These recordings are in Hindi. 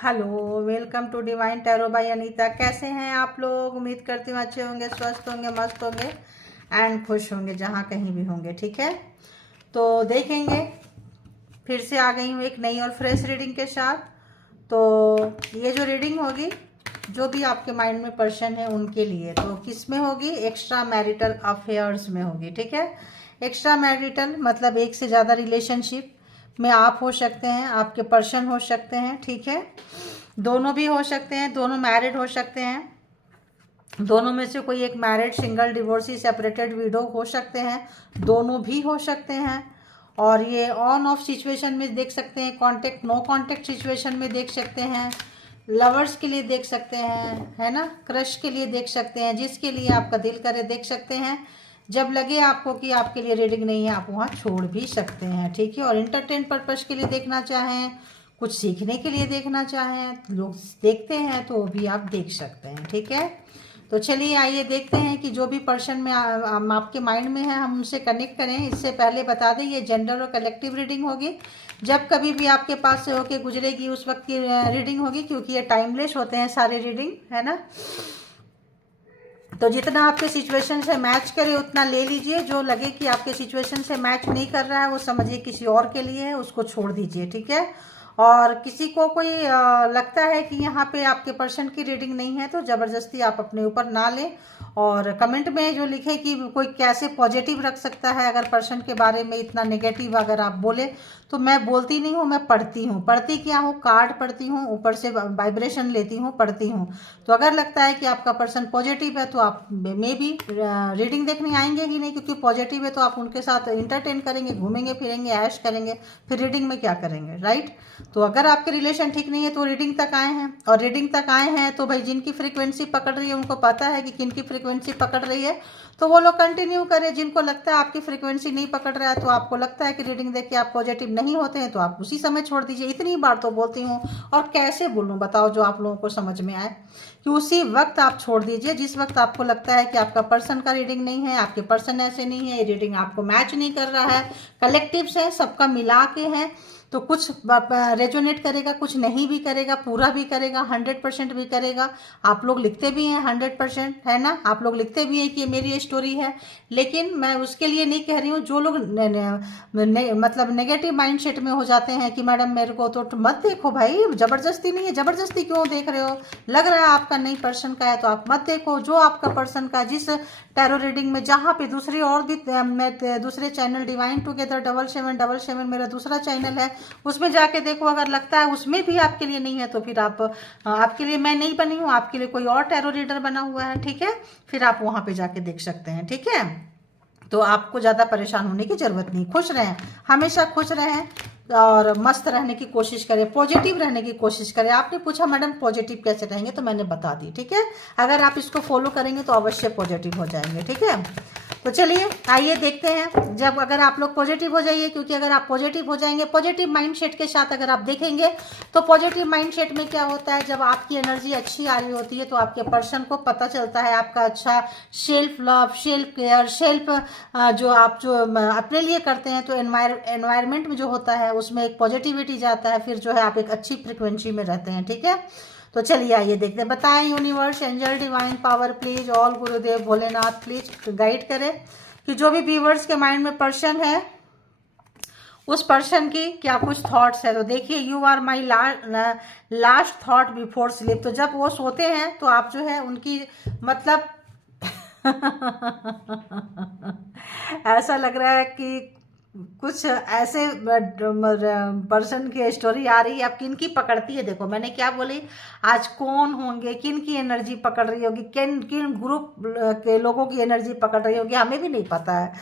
Hello, welcome to divine tarot by Anita. कैसे हैं आप लोग? उम्मीद करती हूँ अच्छे होंगे, स्वस्थ होंगे, मस्त होंगे एंड खुश होंगे जहाँ कहीं भी होंगे। ठीक है, तो देखेंगे, फिर से आ गई हूँ एक नई और फ्रेश रीडिंग के साथ। तो ये जो रीडिंग होगी, जो भी आपके माइंड में पर्सन है उनके लिए, तो किस में होगी? एक्स्ट्रा मैरिटल अफेयर्स में होगी। ठीक है, एक्स्ट्रा मैरिटल मतलब एक से ज़्यादा रिलेशनशिप में आप हो सकते हैं, आपके पर्सन हो सकते हैं। ठीक है, दोनों भी हो सकते हैं, दोनों मैरिड हो सकते हैं, दोनों में से कोई एक married, single, divorcee, separated, window हो सकते हैं, दोनों भी हो सकते हैं। और ये ऑन ऑफ सिचुएशन में देख सकते हैं, कांटेक्ट नो कांटेक्ट सिचुएशन में देख सकते हैं, लवर्स के लिए देख सकते हैं, है ना, क्रश के लिए देख सकते हैं, जिसके लिए आपका दिल करे देख सकते हैं। जब लगे आपको कि आपके लिए रीडिंग नहीं है, आप वहाँ छोड़ भी सकते हैं। ठीक है, और इंटरटेन पर्पस के लिए देखना चाहें, कुछ सीखने के लिए देखना चाहें, लोग देखते हैं तो भी आप देख सकते हैं। ठीक है, तो चलिए आइए देखते हैं कि जो भी पर्सन में आपके माइंड में है हम उनसे कनेक्ट करें। इससे पहले बता दें, ये जेंडर और कलेक्टिव रीडिंग होगी। जब कभी भी आपके पास से होके गुजरेगी उस वक्त की रीडिंग होगी, क्योंकि ये टाइमलेस होते हैं सारे रीडिंग, है ना। तो जितना आपके सिचुएशन से मैच करे उतना ले लीजिए, जो लगे कि आपके सिचुएशन से मैच नहीं कर रहा है वो समझिए किसी और के लिए है, उसको छोड़ दीजिए। ठीक है, और किसी को कोई लगता है कि यहाँ पे आपके पर्सन की रीडिंग नहीं है तो ज़बरदस्ती आप अपने ऊपर ना लें। और कमेंट में जो लिखे कि कोई कैसे पॉजिटिव रख सकता है अगर पर्सन के बारे में इतना नेगेटिव अगर आप बोले, तो मैं बोलती नहीं हूँ, मैं पढ़ती हूँ। पढ़ती क्या हूँ? कार्ड पढ़ती हूँ, ऊपर से वाइब्रेशन लेती हूँ, पढ़ती हूँ। तो अगर लगता है कि आपका पर्सन पॉजिटिव है तो आप मे भी रीडिंग देखने आएंगे ही नहीं, क्योंकि पॉजिटिव है तो आप उनके साथ इंटरटेन करेंगे, घूमेंगे फिरेंगे, ऐश करेंगे, फिर रीडिंग में क्या करेंगे, राइट। तो अगर आपके रिलेशन ठीक नहीं है तो रीडिंग तक आए हैं, और रीडिंग तक आए हैं तो भाई जिनकी फ्रीक्वेंसी पकड़ रही है उनको पता है कि किन की फ्रीक्वेंसी पकड़ रही है, तो वो लोग कंटिन्यू करें। जिनको लगता है आपकी फ्रीक्वेंसी नहीं पकड़ रहा है, तो आपको लगता है कि रीडिंग देख के आप पॉजिटिव नहीं होते हैं, तो आप उसी समय छोड़ दीजिए। इतनी बार तो बोलती हूँ, और कैसे बोलूँ बताओ जो आप लोगों को समझ में आए, कि उसी वक्त आप छोड़ दीजिए जिस वक्त आपको लगता है कि आपका पर्सन का रीडिंग नहीं है, आपके पर्सन ऐसे नहीं है, ये रीडिंग आपको मैच नहीं कर रहा है, कलेक्टिव से सबका मिला के है, तो कुछ रेजोनेट करेगा, कुछ नहीं भी करेगा, पूरा भी करेगा, 100% भी करेगा। आप लोग लिखते भी हैं 100%, है ना, आप लोग लिखते भी हैं कि ये मेरी स्टोरी है। लेकिन मैं उसके लिए नहीं कह रही हूँ, जो लोग मतलब नेगेटिव माइंडसेट में हो जाते हैं कि मैडम मेरे को तो मत देखो भाई, जबरदस्ती नहीं है, जबरदस्ती क्यों देख रहे हो, लग रहा है आपका नहीं पर्सन का है तो आप मत देखो। जो आपका पर्सन का, जिस टैरो रीडिंग में, जहाँ पे दूसरी और भी दूसरे चैनल डिवाइन टुगेदर 7777 मेरा दूसरा चैनल है, उसमें जाके देखो। अगर लगता है उसमें भी आपके लिए नहीं है तो फिर आपके लिए मैं नहीं बनी हूँ, आपके लिए कोई और टैरो रीडर बना हुआ है। ठीक है, फिर आप वहां पे जाके देख सकते हैं। ठीक है, तो आपको ज़्यादा परेशान होने की ज़रूरत नहीं। खुश रहें, हमेशा खुश रहें, और मस्त रहने की कोशिश करें, पॉजिटिव रहने की कोशिश करें। आपने पूछा मैडम पॉजिटिव कैसे रहेंगे, तो मैंने बता दी। ठीक है, अगर आप इसको फॉलो करेंगे तो अवश्य पॉजिटिव हो जाएंगे। ठीक है, तो चलिए आइए देखते हैं। जब अगर आप लोग पॉजिटिव हो जाइए, क्योंकि अगर आप पॉजिटिव हो जाएंगे, पॉजिटिव माइंडसेट के साथ अगर आप देखेंगे, तो पॉजिटिव माइंडसेट में क्या होता है, जब आपकी एनर्जी अच्छी आ रही होती है तो आपके पर्सन को पता चलता है आपका अच्छा self love, self care, self जो आप जो अपने लिए करते हैं, तो एनवायरमेंट में जो होता है उसमें एक पॉजिटिविटी जाता है, फिर जो है आप एक अच्छी फ्रिक्वेंसी में रहते हैं। ठीक है, तो चलिए आइए देखते हैं। बताएं universe, angel, divine power please, all Gurudev Bholenath please guide करें कि जो भी व्यूवर्स के माइंड में पर्सन है उस पर्सन की क्या कुछ थॉट्स है। तो देखिए, you are my last thought before sleep. तो जब वो सोते हैं तो आप जो है उनकी मतलब ऐसा लग रहा है कि कुछ ऐसे पर्सन की स्टोरी आ रही है। अब किन की पकड़ती है, देखो मैंने क्या बोली, आज कौन होंगे, किन की एनर्जी पकड़ रही होगी, किन किन ग्रुप के लोगों की एनर्जी पकड़ रही होगी, हमें भी नहीं पता है।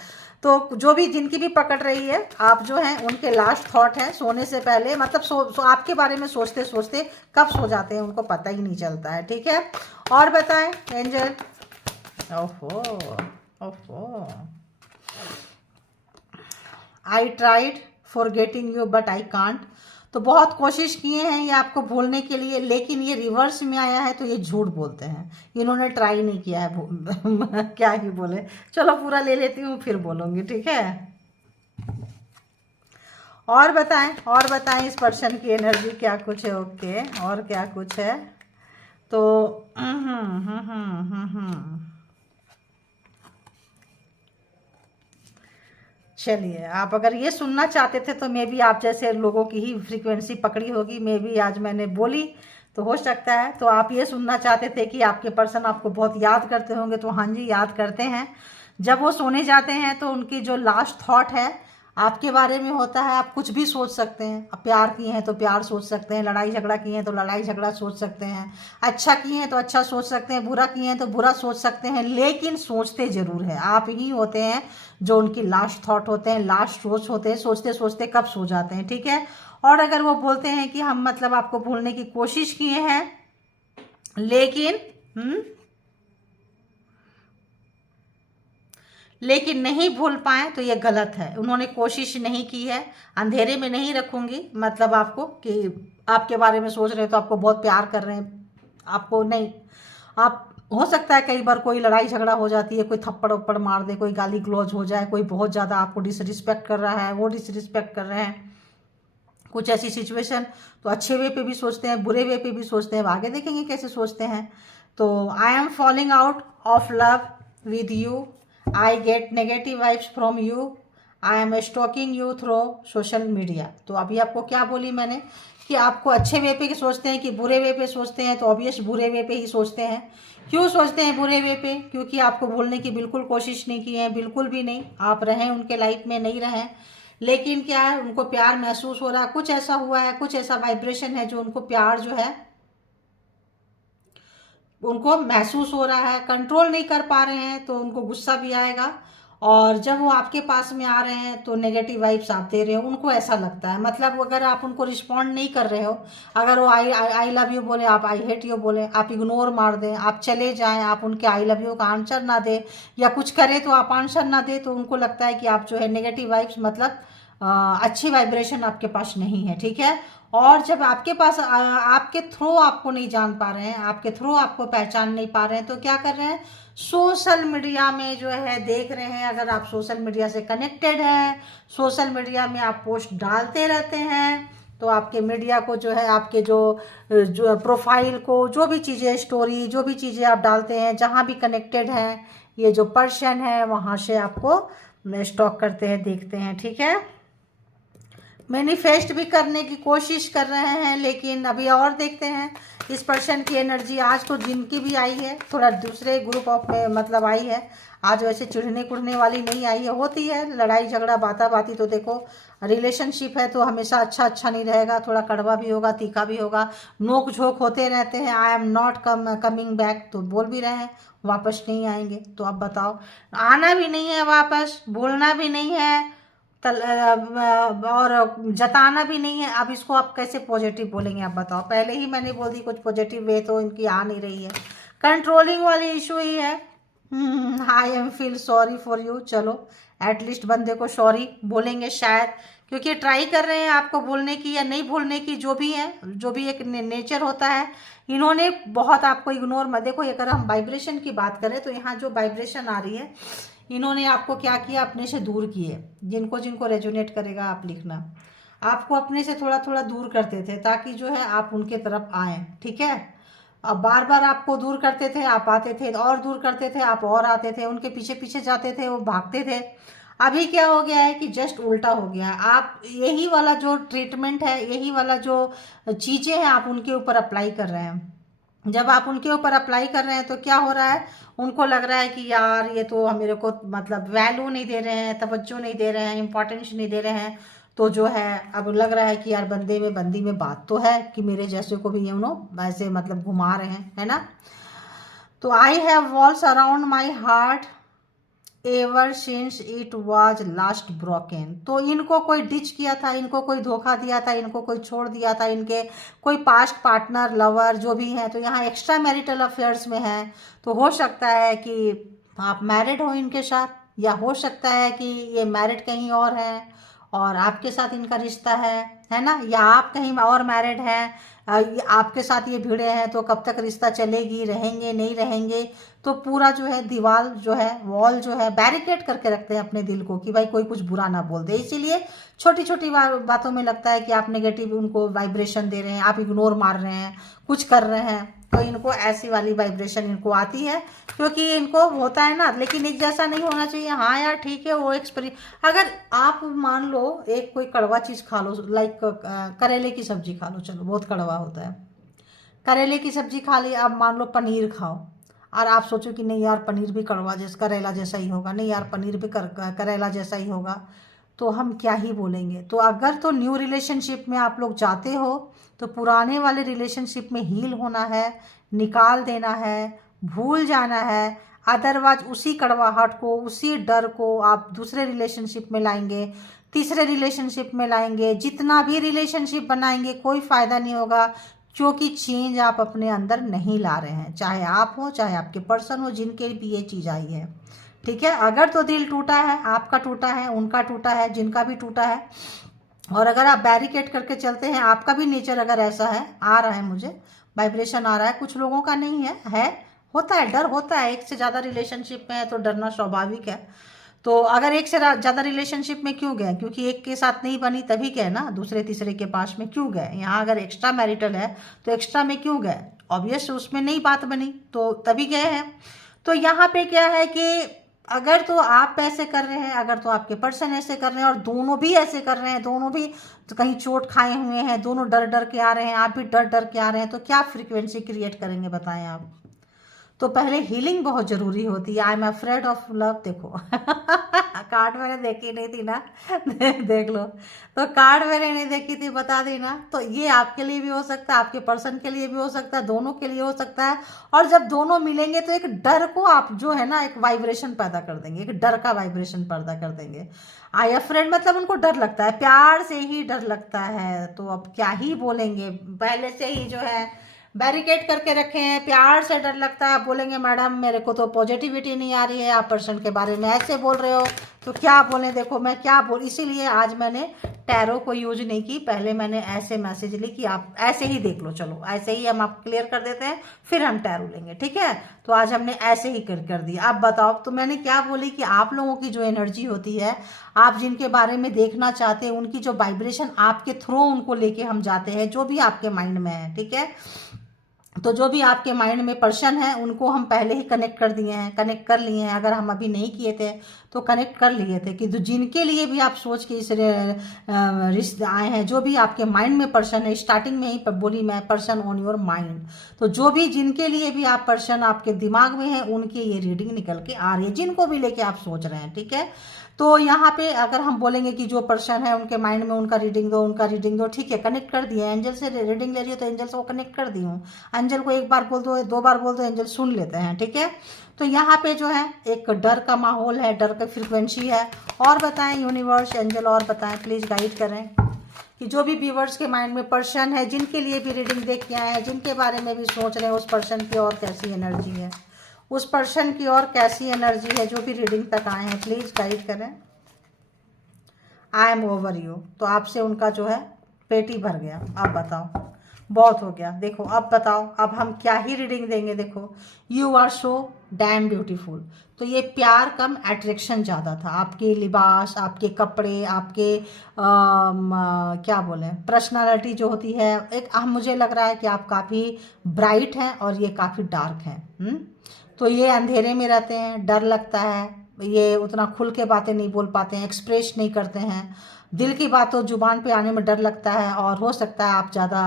तो जो भी जिनकी भी पकड़ रही है, आप जो हैं उनके लास्ट थॉट है सोने से पहले, मतलब आपके बारे में सोचते सोचते कब सो जाते हैं उनको पता ही नहीं चलता है। ठीक है, और बताएं एंजल। ओहो, ओहो, I tried forgetting you but I can't. तो बहुत कोशिश किए हैं ये आपको भूलने के लिए, लेकिन ये रिवर्स में आया है, तो ये झूठ बोलते हैं, इन्होंने ट्राई नहीं किया है क्या ही बोले। चलो पूरा ले लेती हूँ फिर बोलूँगी। ठीक है, और बताएं इस पर्सन की एनर्जी क्या कुछ है। ओके, और क्या कुछ है तो चलिए, आप अगर ये सुनना चाहते थे तो मे बी आप जैसे लोगों की ही फ्रीक्वेंसी पकड़ी होगी, मे बी आज मैंने बोली तो हो सकता है। तो आप ये सुनना चाहते थे कि आपके पर्सन आपको बहुत याद करते होंगे, तो हाँ जी, याद करते हैं। जब वो सोने जाते हैं तो उनकी जो लास्ट थॉट है आपके बारे में होता है। आप कुछ भी सोच सकते हैं, आप प्यार किए हैं तो प्यार सोच सकते हैं, लड़ाई झगड़ा किए हैं तो लड़ाई झगड़ा सोच सकते हैं, अच्छा किए हैं तो अच्छा सोच सकते हैं, बुरा किए हैं तो बुरा सोच सकते हैं, लेकिन सोचते ज़रूर हैं। आप ही होते हैं जो उनकी लास्ट थॉट होते हैं, लास्ट सोच होते हैं, सोचते सोचते कब सो जाते हैं, ठीक है। और अगर वो बोलते हैं कि हम मतलब आपको भूलने की कोशिश किए हैं लेकिन नहीं भूल पाए, तो ये गलत है। उन्होंने कोशिश नहीं की है। अंधेरे में नहीं रखूंगी मतलब आपको कि आपके बारे में सोच रहे हैं तो आपको बहुत प्यार कर रहे हैं, आपको नहीं। आप हो सकता है कई बार कोई लड़ाई झगड़ा हो जाती है, कोई थप्पड़ उप्पड़ मार दे, कोई गाली गलौज हो जाए, कोई बहुत ज़्यादा आपको डिसरिस्पेक्ट कर रहा है, वो डिसरिस्पेक्ट कर रहे हैं, कुछ ऐसी सिचुएशन। तो अच्छे वे पे भी सोचते हैं, बुरे वे पे भी सोचते हैं। आगे देखेंगे कैसे सोचते हैं। तो I am falling out of love with you, I get negative vibes from you, I am stalking you through social media. तो अभी आपको क्या बोली मैंने कि आपको अच्छे वे पे सोचते हैं कि बुरे वे पे सोचते हैं, तो ऑब्वियस बुरे वे पे ही सोचते हैं। क्यों सोचते हैं बुरे वे पे? क्योंकि आपको भूलने की बिल्कुल कोशिश नहीं की है, बिल्कुल भी नहीं। आप रहें उनके लाइफ में, नहीं रहें, लेकिन क्या है, उनको प्यार महसूस हो रहा है, कुछ ऐसा हुआ है, कुछ ऐसा वाइब्रेशन है जो उनको प्यार जो है उनको महसूस हो रहा है, कंट्रोल नहीं कर पा रहे हैं, तो उनको गुस्सा भी आएगा। और जब वो आपके पास में आ रहे हैं तो नेगेटिव वाइब्स आप दे रहे हो, उनको ऐसा लगता है। मतलब अगर आप उनको रिस्पॉन्ड नहीं कर रहे हो, अगर वो आई लव यू बोले, आप आई हेट यू बोले, आप इग्नोर मार दें, आप चले जाएं, आप उनके आई लव यू का आंसर ना दें, या कुछ करें तो आप आंसर ना दें, तो उनको लगता है कि आप जो है नेगेटिव वाइब्स मतलब अच्छी वाइब्रेशन आपके पास नहीं है, ठीक है। और जब आपके पास आपके थ्रू आपको नहीं जान पा रहे हैं, आपके थ्रू आपको पहचान नहीं पा रहे हैं, तो क्या कर रहे हैं, सोशल मीडिया में जो है देख रहे हैं। अगर आप सोशल मीडिया से कनेक्टेड हैं, सोशल मीडिया में आप पोस्ट डालते रहते हैं, तो आपके मीडिया को जो है, आपके जो प्रोफाइल को, जो भी चीज़ें, स्टोरी, जो भी चीज़ें आप डालते हैं, जहाँ भी कनेक्टेड हैं ये जो पर्सन है, वहाँ से आपको स्टॉक करते हैं, देखते हैं, ठीक है। मैनिफेस्ट भी करने की कोशिश कर रहे हैं, लेकिन अभी और देखते हैं इस पर्सन की एनर्जी। आज तो जिनकी भी आई है थोड़ा दूसरे ग्रुप ऑफ में मतलब आई है। आज वैसे चिढ़ने कुढ़ने वाली नहीं आई है, होती है लड़ाई झगड़ा बाता बाती। तो देखो, रिलेशनशिप है तो हमेशा अच्छा नहीं रहेगा, थोड़ा कड़वा भी होगा, तीखा भी होगा, नोक झोंक होते रहते हैं। I am not coming back, तो बोल भी रहे हैं वापस नहीं आएंगे। तो अब बताओ, आना भी नहीं है वापस, बोलना भी नहीं है, और जताना भी नहीं है। अब इसको आप कैसे पॉजिटिव बोलेंगे, आप बताओ। पहले ही मैंने बोल दी कुछ पॉजिटिव वे तो इनकी आ नहीं रही है, कंट्रोलिंग वाली इशू ही है। I am feel sorry for you. चलो एटलीस्ट बंदे को सॉरी बोलेंगे शायद, क्योंकि ट्राई कर रहे हैं आपको बोलने की या नहीं भूलने की, जो भी है, जो भी एक नेचर होता है। इन्होंने बहुत आपको इग्नोर मत देखो। अगर हम वाइब्रेशन की बात करें तो यहाँ जो वाइब्रेशन आ रही है, इन्होंने आपको क्या किया, अपने से दूर किए। जिनको जिनको रेजोनेट करेगा आप लिखना, आपको अपने से थोड़ा थोड़ा दूर करते थे ताकि जो है आप उनके तरफ आए, ठीक है। अब बार बार आपको दूर करते थे, आप आते थे, और दूर करते थे आप और आते थे, उनके पीछे पीछे जाते थे, वो भागते थे। अभी क्या हो गया है कि जस्ट उल्टा हो गया है। आप यही वाला जो ट्रीटमेंट है, यही वाला जो चीज़ें हैं, आप उनके ऊपर अप्लाई कर रहे हैं। जब आप उनके ऊपर अप्लाई कर रहे हैं तो क्या हो रहा है, उनको लग रहा है कि यार ये तो मेरे को मतलब वैल्यू नहीं दे रहे हैं, तवज्जो नहीं दे रहे हैं, इंपॉर्टेंस नहीं दे रहे हैं। तो जो है अब लग रहा है कि यार बंदे में बंदी में बात तो है, कि मेरे जैसे को भी ऐसे मतलब घुमा रहे हैं, है ना। तो I have walls around my heart ever since it was last broken. तो इनको कोई डिच किया था, इनको कोई धोखा दिया था, इनको कोई छोड़ दिया था, इनके कोई पास्ट पार्टनर लवर जो भी हैं, तो यहाँ एक्स्ट्रा मैरिटल अफेयर्स में है। तो हो सकता है कि आप मैरिड हो इनके साथ, या हो सकता है कि ये मैरिड कहीं और हैं और आपके साथ इनका रिश्ता है ना, या आप कहीं और मैरिड हैं, आपके साथ ये भिड़े हैं, तो कब तक रिश्ता चलेगी, रहेंगे नहीं रहेंगे। तो पूरा जो है दीवार जो है, वॉल जो है, बैरिकेड करके रखते हैं अपने दिल को कि भाई कोई कुछ बुरा ना बोल दे। इसीलिए छोटी छोटी बातों में लगता है कि आप नेगेटिव उनको वाइब्रेशन दे रहे हैं, आप इग्नोर मार रहे हैं, कुछ कर रहे हैं, तो इनको ऐसी वाली वाइब्रेशन इनको आती है, क्योंकि इनको होता है ना। लेकिन एक जैसा नहीं होना चाहिए। हाँ यार ठीक है, वो अगर आप मान लो एक कोई कड़वा चीज़ खा लो, लाइक करेले की सब्जी खा लो, चलो बहुत कड़वा होता है, करेले की सब्जी खा ली। आप मान लो पनीर खाओ और आप सोचो कि नहीं यार पनीर भी कड़वा जैसा करेला जैसा ही होगा, नहीं यार पनीर भी करेला जैसा ही होगा, तो हम क्या ही बोलेंगे। तो अगर तो न्यू रिलेशनशिप में आप लोग जाते हो तो पुराने वाले रिलेशनशिप में हील होना है, निकाल देना है, भूल जाना है। अदरवाइज उसी कड़वाहट को, उसी डर को आप दूसरे रिलेशनशिप में लाएंगे, तीसरे रिलेशनशिप में लाएंगे, जितना भी रिलेशनशिप बनाएंगे कोई फ़ायदा नहीं होगा, क्योंकि चेंज आप अपने अंदर नहीं ला रहे हैं। चाहे आप हो, चाहे आपके पर्सन हो, जिनके भी ये चीज़ आई है, ठीक है। अगर तो दिल टूटा है, आपका टूटा है, उनका टूटा है, जिनका भी टूटा है, और अगर आप बैरिकेड करके चलते हैं, आपका भी नेचर अगर ऐसा है, आ रहा है मुझे वाइब्रेशन आ रहा है, कुछ लोगों का नहीं है, होता है, डर होता है। एक से ज़्यादा रिलेशनशिप में है तो डरना स्वाभाविक है। तो अगर एक से ज़्यादा रिलेशनशिप में क्यों गए, क्योंकि एक के साथ नहीं बनी तभी गए ना, दूसरे तीसरे के पास में क्यों गए। यहाँ अगर एक्स्ट्रा मैरिटल है तो एक्स्ट्रा में क्यों गए, ऑब्वियस उसमें नहीं बात बनी तो तभी गए हैं। तो यहाँ पे क्या है कि अगर तो आप ऐसे कर रहे हैं, अगर तो आपके पर्सन ऐसे कर रहे हैं, और दोनों भी ऐसे कर रहे हैं, दोनों भी तो कहीं चोट खाए हुए हैं, दोनों डर डर के आ रहे हैं, आप भी डर डर के आ रहे हैं, तो क्या फ्रीक्वेंसी क्रिएट करेंगे बताएं आप। तो पहले हीलिंग बहुत ज़रूरी होती है। I am afraid of love, देखो कार्ड मैंने देखी नहीं थी ना देख लो, तो कार्ड मैंने नहीं देखी थी, बता दी ना। तो ये आपके लिए भी हो सकता है, आपके पर्सन के लिए भी हो सकता है, दोनों के लिए हो सकता है। और जब दोनों मिलेंगे तो एक डर को आप जो है ना, एक वाइब्रेशन पैदा कर देंगे, एक डर का वाइब्रेशन पैदा कर देंगे। आई अफ्रेड मतलब उनको डर लगता है, प्यार से ही डर लगता है, तो अब क्या ही बोलेंगे। पहले से ही जो है बैरिकेड करके रखे हैं, प्यार से डर लगता है, बोलेंगे मैडम मेरे को तो पॉजिटिविटी नहीं आ रही है, आप पर्सन के बारे में ऐसे बोल रहे हो, तो क्या बोलें। देखो मैं क्या बोल, इसीलिए आज मैंने टैरो को यूज नहीं की, पहले मैंने ऐसे मैसेज ली कि आप ऐसे ही देख लो, चलो ऐसे ही हम आप क्लियर कर देते हैं, फिर हम टैरो लेंगे, ठीक है। तो आज हमने ऐसे ही कर दिया। अब बताओ, तो मैंने क्या बोली कि आप लोगों की जो एनर्जी होती है, आप जिनके बारे में देखना चाहते हैं, उनकी जो वाइब्रेशन आपके थ्रू उनको लेके हम जाते हैं, जो भी आपके माइंड में है, ठीक है। तो जो भी आपके माइंड में पर्सन है उनको हम पहले ही कनेक्ट कर दिए हैं, कनेक्ट कर लिए हैं। अगर हम अभी नहीं किए थे तो कनेक्ट कर लिए थे कि जिनके लिए भी आप सोच के इस रिश्ते आए हैं, जो भी आपके माइंड में पर्सन है, स्टार्टिंग में ही बोली मैं पर्सन ऑन योर माइंड, तो जो भी जिनके लिए भी आप पर्सन आपके दिमाग में है, उनकी ये रीडिंग निकल के आ रही है, जिनको भी लेके आप सोच रहे हैं, ठीक है। तो यहाँ पे अगर हम बोलेंगे कि जो पर्सन है उनके माइंड में उनका रीडिंग दो, उनका रीडिंग दो, ठीक है, कनेक्ट कर दिया। एंजल से रीडिंग ले रही हो तो एंजल से वो कनेक्ट कर दी हूँ। एंजल को एक बार बोल दो, 2 बार बोल दो, एंजल सुन लेते हैं, ठीक है। तो यहाँ पे जो है एक डर का माहौल है, डर का फ्रिक्वेंसी है। और बताएं यूनिवर्स, एंजल और बताएं, प्लीज़ गाइड करें कि जो भी व्यूवर्स के माइंड में पर्सन है, जिनके लिए भी रीडिंग देख के आए हैं, जिनके बारे में भी सोच रहे हैं, उस पर्सन की और कैसी एनर्जी है, उस पर्सन की और कैसी एनर्जी है, जो भी रीडिंग तक आए हैं, प्लीज़ गाइड करें। आई एम ओवर यू, तो आपसे उनका जो है पेट ही भर गया। अब बताओ, बहुत हो गया। देखो अब बताओ, अब हम क्या ही रीडिंग देंगे। देखो, you are so damn beautiful, तो ये प्यार कम अट्रैक्शन ज़्यादा था। आपके लिबास, आपके कपड़े, आपके क्या बोलें, पर्सनालिटी जो होती है, एक मुझे लग रहा है कि आप काफ़ी ब्राइट हैं और ये काफ़ी डार्क हैं। तो ये अंधेरे में रहते हैं, डर लगता है, ये उतना खुल के बातें नहीं बोल पाते हैं, एक्सप्रेस नहीं करते हैं, दिल की बातों जुबान पे आने में डर लगता है। और हो सकता है आप ज़्यादा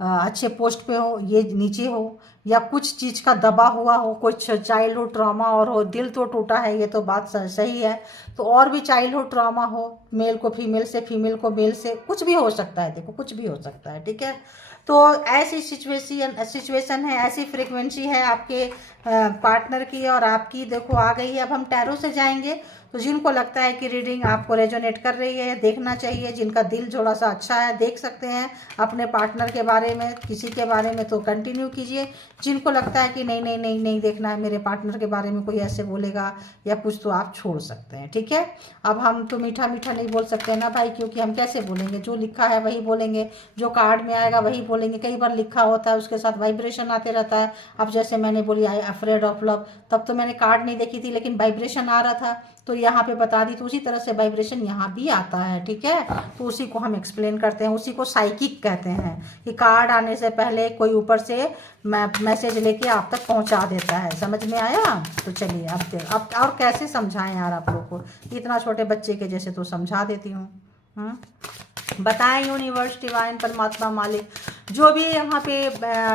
अच्छे पोस्ट पे हो, ये नीचे हो, या कुछ चीज़ का दबा हुआ हो, कुछ चाइल्डहुड ट्रॉमा और हो, दिल तो टूटा है, ये तो बात सही है। तो और भी चाइल्डहुड ट्रॉमा हो, मेल को फीमेल से, फीमेल को मेल से, कुछ भी हो सकता है। देखो कुछ भी हो सकता है, ठीक है। तो ऐसी सिचुएशन है, ऐसी फ्रीक्वेंसी है आपके पार्टनर की और आपकी। देखो आ गई है। अब हम टैरो से जाएंगे तो जिनको लगता है कि रीडिंग आपको रेजोनेट कर रही है, देखना चाहिए। जिनका दिल थोड़ा सा अच्छा है, देख सकते हैं अपने पार्टनर के बारे में, किसी के बारे में, तो कंटिन्यू कीजिए। जिनको लगता है कि नहीं नहीं नहीं नहीं देखना है मेरे पार्टनर के बारे में, कोई ऐसे बोलेगा या कुछ, तो आप छोड़ सकते हैं, ठीक है। अब हम तो मीठा मीठा नहीं बोल सकते ना भाई, क्योंकि हम कैसे बोलेंगे, जो लिखा है वही बोलेंगे, जो कार्ड में आएगा वही बोलेंगे। कई बार लिखा होता है उसके साथ वाइब्रेशन आते रहता है। अब जैसे मैंने बोली आई अफ्रेड ऑफ लव, तब तो मैंने कार्ड नहीं देखी थी लेकिन वाइब्रेशन आ रहा था, तो यहाँ पे बता दी। तो उसी तरह से वाइब्रेशन यहाँ भी आता है, ठीक है। तो उसी को हम एक्सप्लेन करते हैं, उसी को साइकिक कहते हैं, कि कार्ड आने से पहले कोई ऊपर से मैसेज लेके आप तक पहुँचा देता है। समझ में आया? तो चलिए अब और कैसे समझाएं यार आप लोग को, इतना छोटे बच्चे के जैसे तो समझा देती हूँ। बताएं यूनिवर्स, डिवाइन, परमात्मा, मालिक, जो भी यहाँ पे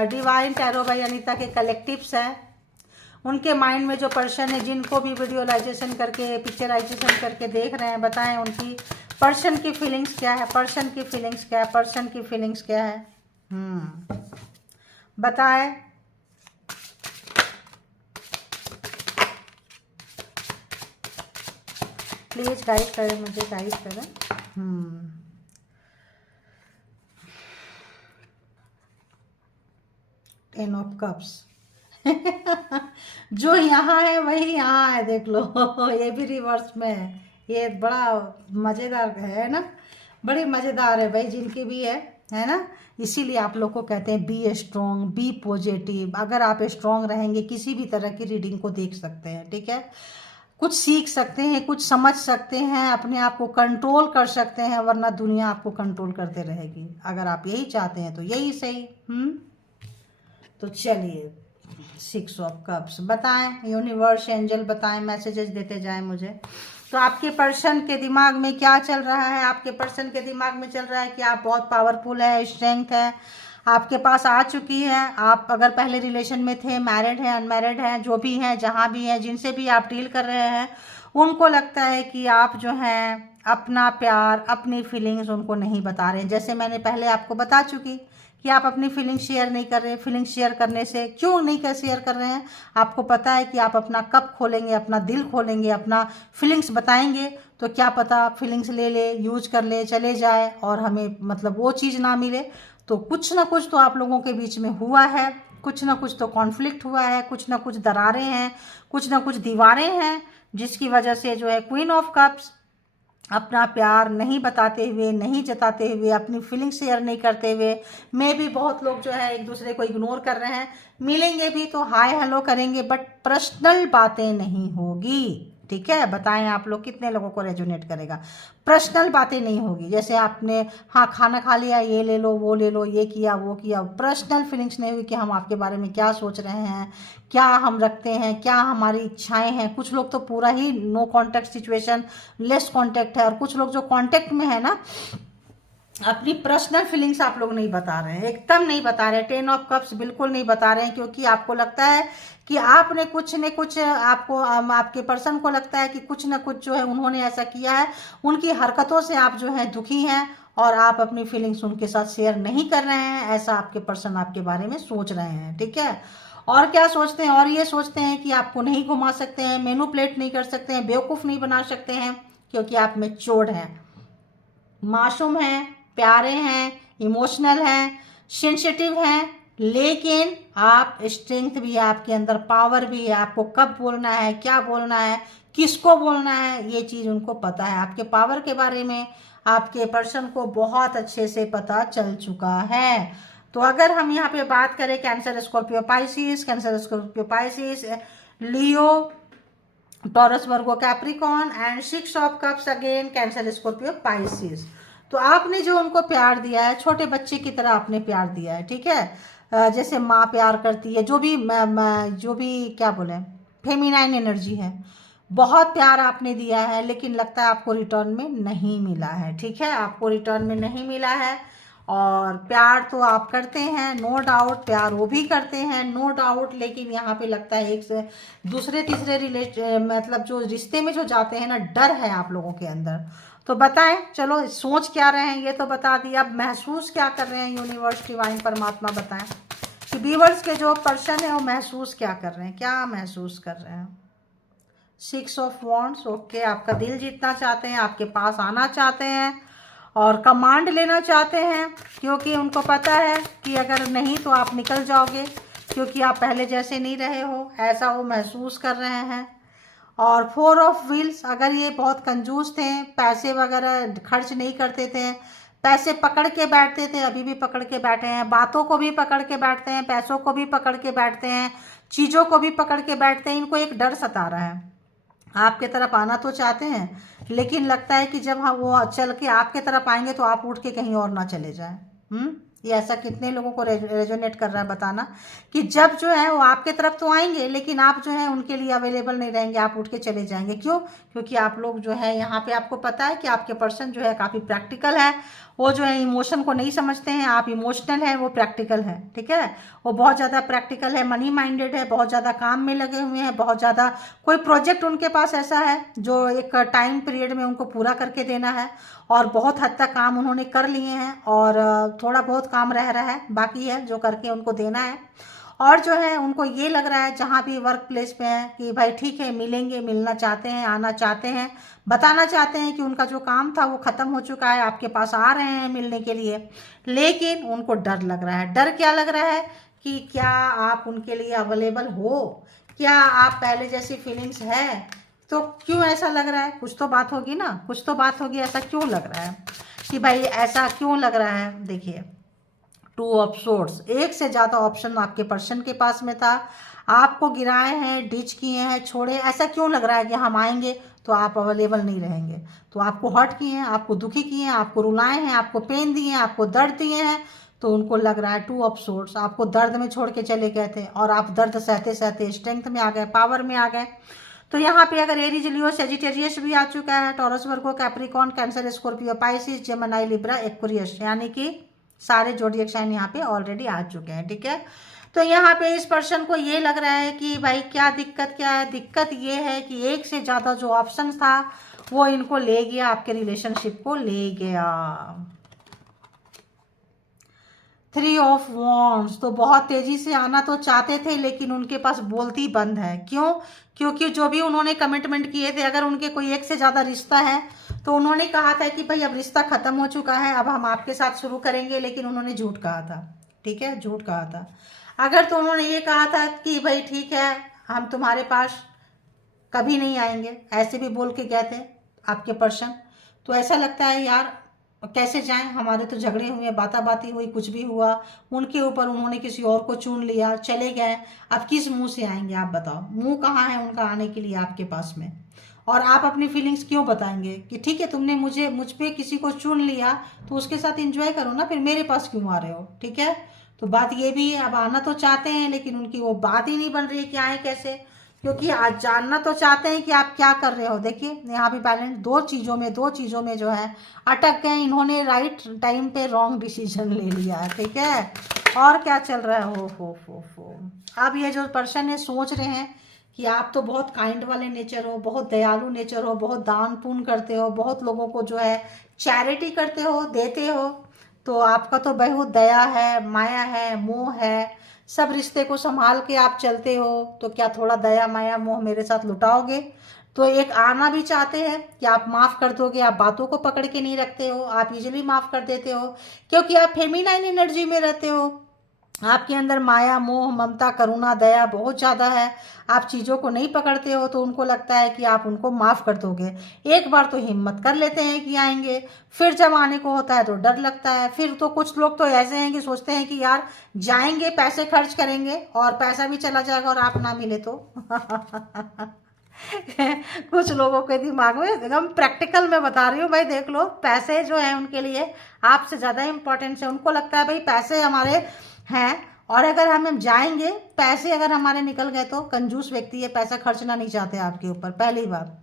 डिवाइन टैरो बाय अनीता के कलेक्टिव्स हैं, उनके माइंड में जो पर्सन है, जिनको भी वीडियोलाइजेशन करके, पिक्चराइजेशन करके देख रहे हैं, बताएं उनकी पर्सन की फीलिंग्स क्या है, पर्सन की फीलिंग्स क्या है, पर्सन की फीलिंग्स क्या है। बताएं। प्लीज गाइड करें, मुझे गाइड करें। 10 ऑफ कप्स जो यहाँ है वही यहाँ है, देख लो ये भी रिवर्स में है। ये बड़ा मज़ेदार है ना, बड़ी मज़ेदार है भाई, जिनकी भी है ना। इसीलिए आप लोग को कहते हैं बी स्ट्रॉन्ग, बी पॉजिटिव। अगर आप स्ट्रॉन्ग रहेंगे, किसी भी तरह की रीडिंग को देख सकते हैं, ठीक है। कुछ सीख सकते हैं, कुछ समझ सकते हैं, अपने आप को कंट्रोल कर सकते हैं, वरना दुनिया आपको कंट्रोल करते रहेगी। अगर आप यही चाहते हैं तो यही सही। तो चलिए 6 ऑफ कप्स बताएं, यूनिवर्स, एंजल बताएं, मैसेजेस देते जाएं मुझे। तो आपके पर्सन के दिमाग में क्या चल रहा है? आपके पर्सन के दिमाग में चल रहा है कि आप बहुत पावरफुल है, स्ट्रेंथ है, आपके पास आ चुकी है। आप अगर पहले रिलेशन में थे, मैरिड है, अनमैरिड है, जो भी हैं, जहाँ भी हैं, जिनसे भी आप डील कर रहे हैं, उनको लगता है कि आप जो हैं अपना प्यार, अपनी फीलिंग्स उनको नहीं बता रहे हैं। जैसे मैंने पहले आपको बता चुकी कि आप अपनी फीलिंग शेयर नहीं कर रहे। फीलिंग शेयर करने से क्यों नहीं कर शेयर कर रहे हैं? आपको पता है कि आप अपना कप खोलेंगे, अपना दिल खोलेंगे, अपना फीलिंग्स बताएंगे, तो क्या पता फीलिंग्स ले ले, यूज कर ले, चले जाए और हमें मतलब वो चीज़ ना मिले। तो कुछ ना कुछ तो आप लोगों के बीच में हुआ है, कुछ ना कुछ तो कॉन्फ्लिक्ट हुआ है, कुछ ना कुछ दरारें हैं, कुछ ना कुछ दीवारें हैं, जिसकी वजह से जो है क्वीन ऑफ कप्स अपना प्यार नहीं बताते हुए, नहीं जताते हुए, अपनी फीलिंग शेयर नहीं करते हुए, में भी बहुत लोग जो है एक दूसरे को इग्नोर कर रहे हैं। मिलेंगे भी तो हाय हेलो करेंगे, बट पर्सनल बातें नहीं होगी, ठीक है। बताएं आप लोग कितने लोगों को रेजोनेट करेगा? पर्सनल बातें नहीं होगी। जैसे आपने हाँ खाना खा लिया, ये ले लो, वो ले लो, ये किया, वो किया, पर्सनल फीलिंग्स नहीं हुई कि हम आपके बारे में क्या सोच रहे हैं, क्या हम रखते हैं, क्या हमारी इच्छाएं हैं। कुछ लोग तो पूरा ही no contact situation, less contact है, और कुछ लोग जो कांटेक्ट में है ना, अपनी पर्सनल फीलिंग्स आप लोग नहीं बता रहे हैं, एकदम नहीं बता रहे। 10 ऑफ कप्स बिल्कुल नहीं बता रहे हैं, क्योंकि आपको लगता है कि आपने कुछ न कुछ, आपको आपके पर्सन को लगता है कि कुछ न कुछ जो है उन्होंने ऐसा किया है, उनकी हरकतों से आप जो है दुखी हैं, और आप अपनी फीलिंग्स उनके साथ शेयर नहीं कर रहे हैं। ऐसा आपके पर्सन आपके बारे में सोच रहे हैं, ठीक है। और क्या सोचते हैं? और ये सोचते हैं कि आपको नहीं घुमा सकते हैं, मैनिपुलेट नहीं कर सकते हैं, बेवकूफ़ नहीं बना सकते हैं, क्योंकि आप मैच्योर्ड हैं, मासूम हैं, प्यारे हैं, इमोशनल हैं, सेंसिटिव हैं, लेकिन आप स्ट्रेंथ भी है आपके अंदर, पावर भी है। आपको कब बोलना है, क्या बोलना है, किसको बोलना है, ये चीज़ उनको पता है। आपके पावर के बारे में आपके पर्सन को बहुत अच्छे से पता चल चुका है। तो अगर हम यहाँ पे बात करें cancer, Scorpio, Pisces, cancer, Scorpio, Pisces, Leo, taurus, Virgo, Capricorn and 6 of cups again cancer, Scorpio, Pisces. तो आपने जो उनको प्यार दिया है, छोटे बच्चे की तरह आपने प्यार दिया है, ठीक है। जैसे माँ प्यार करती है, जो भी क्या बोले, फेमिनाइन एनर्जी है, बहुत प्यार आपने दिया है, लेकिन लगता है आपको रिटर्न में नहीं मिला है, ठीक है। आपको रिटर्न में नहीं मिला है। और प्यार तो आप करते हैं, नो डाउट, प्यार वो भी करते हैं, नो डाउट, लेकिन यहाँ पे लगता है एक से दूसरे तीसरे मतलब जो रिश्ते में जो जाते हैं ना, डर है आप लोगों के अंदर। तो बताएं, चलो सोच क्या रहे हैं ये तो बता दिया, अब महसूस क्या कर रहे हैं? यूनिवर्स, डिवाइन, परमात्मा बताएं कि व्यूअर्स के जो पर्सन है वो महसूस क्या कर रहे हैं, क्या महसूस कर रहे हैं? 6 ऑफ वॉन्ड्स, ओके, आपका दिल जीतना चाहते हैं, आपके पास आना चाहते हैं और कमांड लेना चाहते हैं, क्योंकि उनको पता है कि अगर नहीं तो आप निकल जाओगे, क्योंकि आप पहले जैसे नहीं रहे हो, ऐसा वो महसूस कर रहे हैं। और 4 ऑफ व्हील्स, अगर ये बहुत कंजूस थे, पैसे वगैरह खर्च नहीं करते थे, पैसे पकड़ के बैठते थे, अभी भी पकड़ के बैठे हैं, बातों को भी पकड़ के बैठते हैं, पैसों को भी पकड़ के बैठते हैं, चीज़ों को भी पकड़ के बैठते हैं, इनको एक डर सता रहा है। आपके तरफ आना तो चाहते हैं, लेकिन लगता है कि जब हम वो चल के आपके तरफ आएंगे तो आप उठ के कहीं और ना चले जाएं। ये ऐसा कितने लोगों को रेजोनेट कर रहा है बताना, कि जब जो है वो आपके तरफ तो आएंगे, लेकिन आप जो है उनके लिए अवेलेबल नहीं रहेंगे, आप उठ के चले जाएंगे। क्यों? क्योंकि आप लोग जो है यहाँ पे, आपको पता है कि आपके पर्सन जो है काफ़ी प्रैक्टिकल है, वो जो है इमोशन को नहीं समझते हैं, आप इमोशनल है, वो प्रैक्टिकल है, ठीक है, वो बहुत ज़्यादा प्रैक्टिकल है, मनी माइंडेड है, बहुत ज़्यादा काम में लगे हुए हैं, बहुत ज़्यादा कोई प्रोजेक्ट उनके पास ऐसा है जो एक टाइम पीरियड में उनको पूरा करके देना है, और बहुत हद तक काम उन्होंने कर लिए हैं, और थोड़ा बहुत काम रह रहा है, बाकी है जो करके उनको देना है। और जो है उनको ये लग रहा है जहाँ भी वर्क प्लेस पे है कि भाई ठीक है, मिलेंगे, मिलना चाहते हैं, आना चाहते हैं, बताना चाहते हैं कि उनका जो काम था वो ख़त्म हो चुका है, आपके पास आ रहे हैं मिलने के लिए, लेकिन उनको डर लग रहा है। डर क्या लग रहा है कि क्या आप उनके लिए अवेलेबल हो, क्या आप पहले जैसी फीलिंग्स है, तो क्यों ऐसा लग रहा है? कुछ तो बात होगी ना, कुछ तो बात होगी, ऐसा क्यों लग रहा है कि भाई ऐसा क्यों लग रहा है? देखिए, 2 ऑफ सोर्ड्स, एक से ज़्यादा ऑप्शन आपके पर्सन के पास में था, आपको गिराए हैं, डिच किए हैं, छोड़े, ऐसा क्यों लग रहा है कि हम आएंगे तो आप अवेलेबल नहीं रहेंगे, तो आपको हर्ट किए हैं, आपको दुखी किए हैं, आपको रुलाए हैं, आपको पेन दिए हैं, आपको दर्द दिए हैं, तो उनको लग रहा है 2 ऑफ सोर्ड्स आपको दर्द में छोड़ के चले गए थे, और आप दर्द सहते सहते स्ट्रेंथ में आ गए, पावर में आ गए। तो यहाँ पे अगर एरीज, लियो, सेजिटेरियस भी आ चुका है, Taurus, Virgo, Capricorn, Cancer, Scorpio, Pisces, Gemini, Libra, Aquarius, यानी कि सारे जोडिएक साइन यहाँ पे ऑलरेडी आ चुके हैं, ठीक है। तो यहाँ पे इस पर्सन को ये लग रहा है कि भाई क्या दिक्कत, क्या है? दिक्कत ये है कि एक से ज़्यादा जो ऑप्शन था वो इनको ले गया, आपके रिलेशनशिप को ले गया। 3 ऑफ वॉन्ड्स, तो बहुत तेजी से आना तो चाहते थे, लेकिन उनके पास बोलती बंद है। क्यों? क्योंकि जो भी उन्होंने कमिटमेंट किए थे, अगर उनके कोई एक से ज़्यादा रिश्ता है तो उन्होंने कहा था कि भाई अब रिश्ता ख़त्म हो चुका है, अब हम आपके साथ शुरू करेंगे, लेकिन उन्होंने झूठ कहा था, ठीक है, झूठ कहा था। अगर तो उन्होंने ये कहा था कि भाई ठीक है, हम तुम्हारे पास कभी नहीं आएंगे, ऐसे भी बोल के गए थे आपके पर्सन, तो ऐसा लगता है यार कैसे जाएं, हमारे तो झगड़े हुए, बाता बाती हुई, कुछ भी हुआ, उनके ऊपर उन्होंने किसी और को चुन लिया, चले गए, अब किस मुंह से आएंगे आप बताओ? मुंह कहाँ है उनका आने के लिए आपके पास में? और आप अपनी फीलिंग्स क्यों बताएंगे कि ठीक है, तुमने मुझ पे किसी को चुन लिया तो उसके साथ एंजॉय करो ना, फिर मेरे पास क्यों आ रहे हो? ठीक है, तो बात ये भी है, अब आना तो चाहते हैं, लेकिन उनकी वो बात ही नहीं बन रही है कि आए कैसे, क्योंकि आज जानना तो चाहते हैं कि आप क्या कर रहे हो। देखिए यहाँ भी बैलेंस, दो चीज़ों में जो है अटक गए, इन्होंने राइट टाइम पे रॉन्ग डिसीजन ले लिया है, ठीक है। और क्या चल रहा है? हो अब ये जो पर्सन है सोच रहे हैं कि आप तो बहुत काइंड वाले नेचर हो, बहुत दयालु नेचर हो, बहुत दान पुण्य करते हो, बहुत लोगों को जो है चैरिटी करते हो, देते हो, तो आपका तो बहुत दया है, माया है, मोह है, सब रिश्ते को संभाल के आप चलते हो, तो क्या थोड़ा दया माया मोह मेरे साथ लुटाओगे? तो एक आना भी चाहते हैं कि आप माफ़ कर दोगे, आप बातों को पकड़ के नहीं रखते हो, आप इजीली माफ़ कर देते हो, क्योंकि आप फेमिनाइन एनर्जी में रहते हो, आपके अंदर माया मोह ममता करुणा दया बहुत ज़्यादा है, आप चीज़ों को नहीं पकड़ते हो, तो उनको लगता है कि आप उनको माफ़ कर दोगे। एक बार तो हिम्मत कर लेते हैं कि आएंगे, फिर जब आने को होता है तो डर लगता है। फिर तो कुछ लोग तो ऐसे हैं कि सोचते हैं कि यार जाएंगे, पैसे खर्च करेंगे और पैसा भी चला जाएगा और आप ना मिले तो कुछ लोगों के दिमाग में, एकदम प्रैक्टिकल में बता रही हूँ भाई, देख लो, पैसे जो है उनके लिए आपसे ज़्यादा इम्पोर्टेंट है। उनको लगता है भाई पैसे हमारे हैं, और अगर हम जाएंगे, पैसे अगर हमारे निकल गए तो, कंजूस व्यक्ति है, पैसा खर्चना नहीं चाहते आपके ऊपर, पहली बात।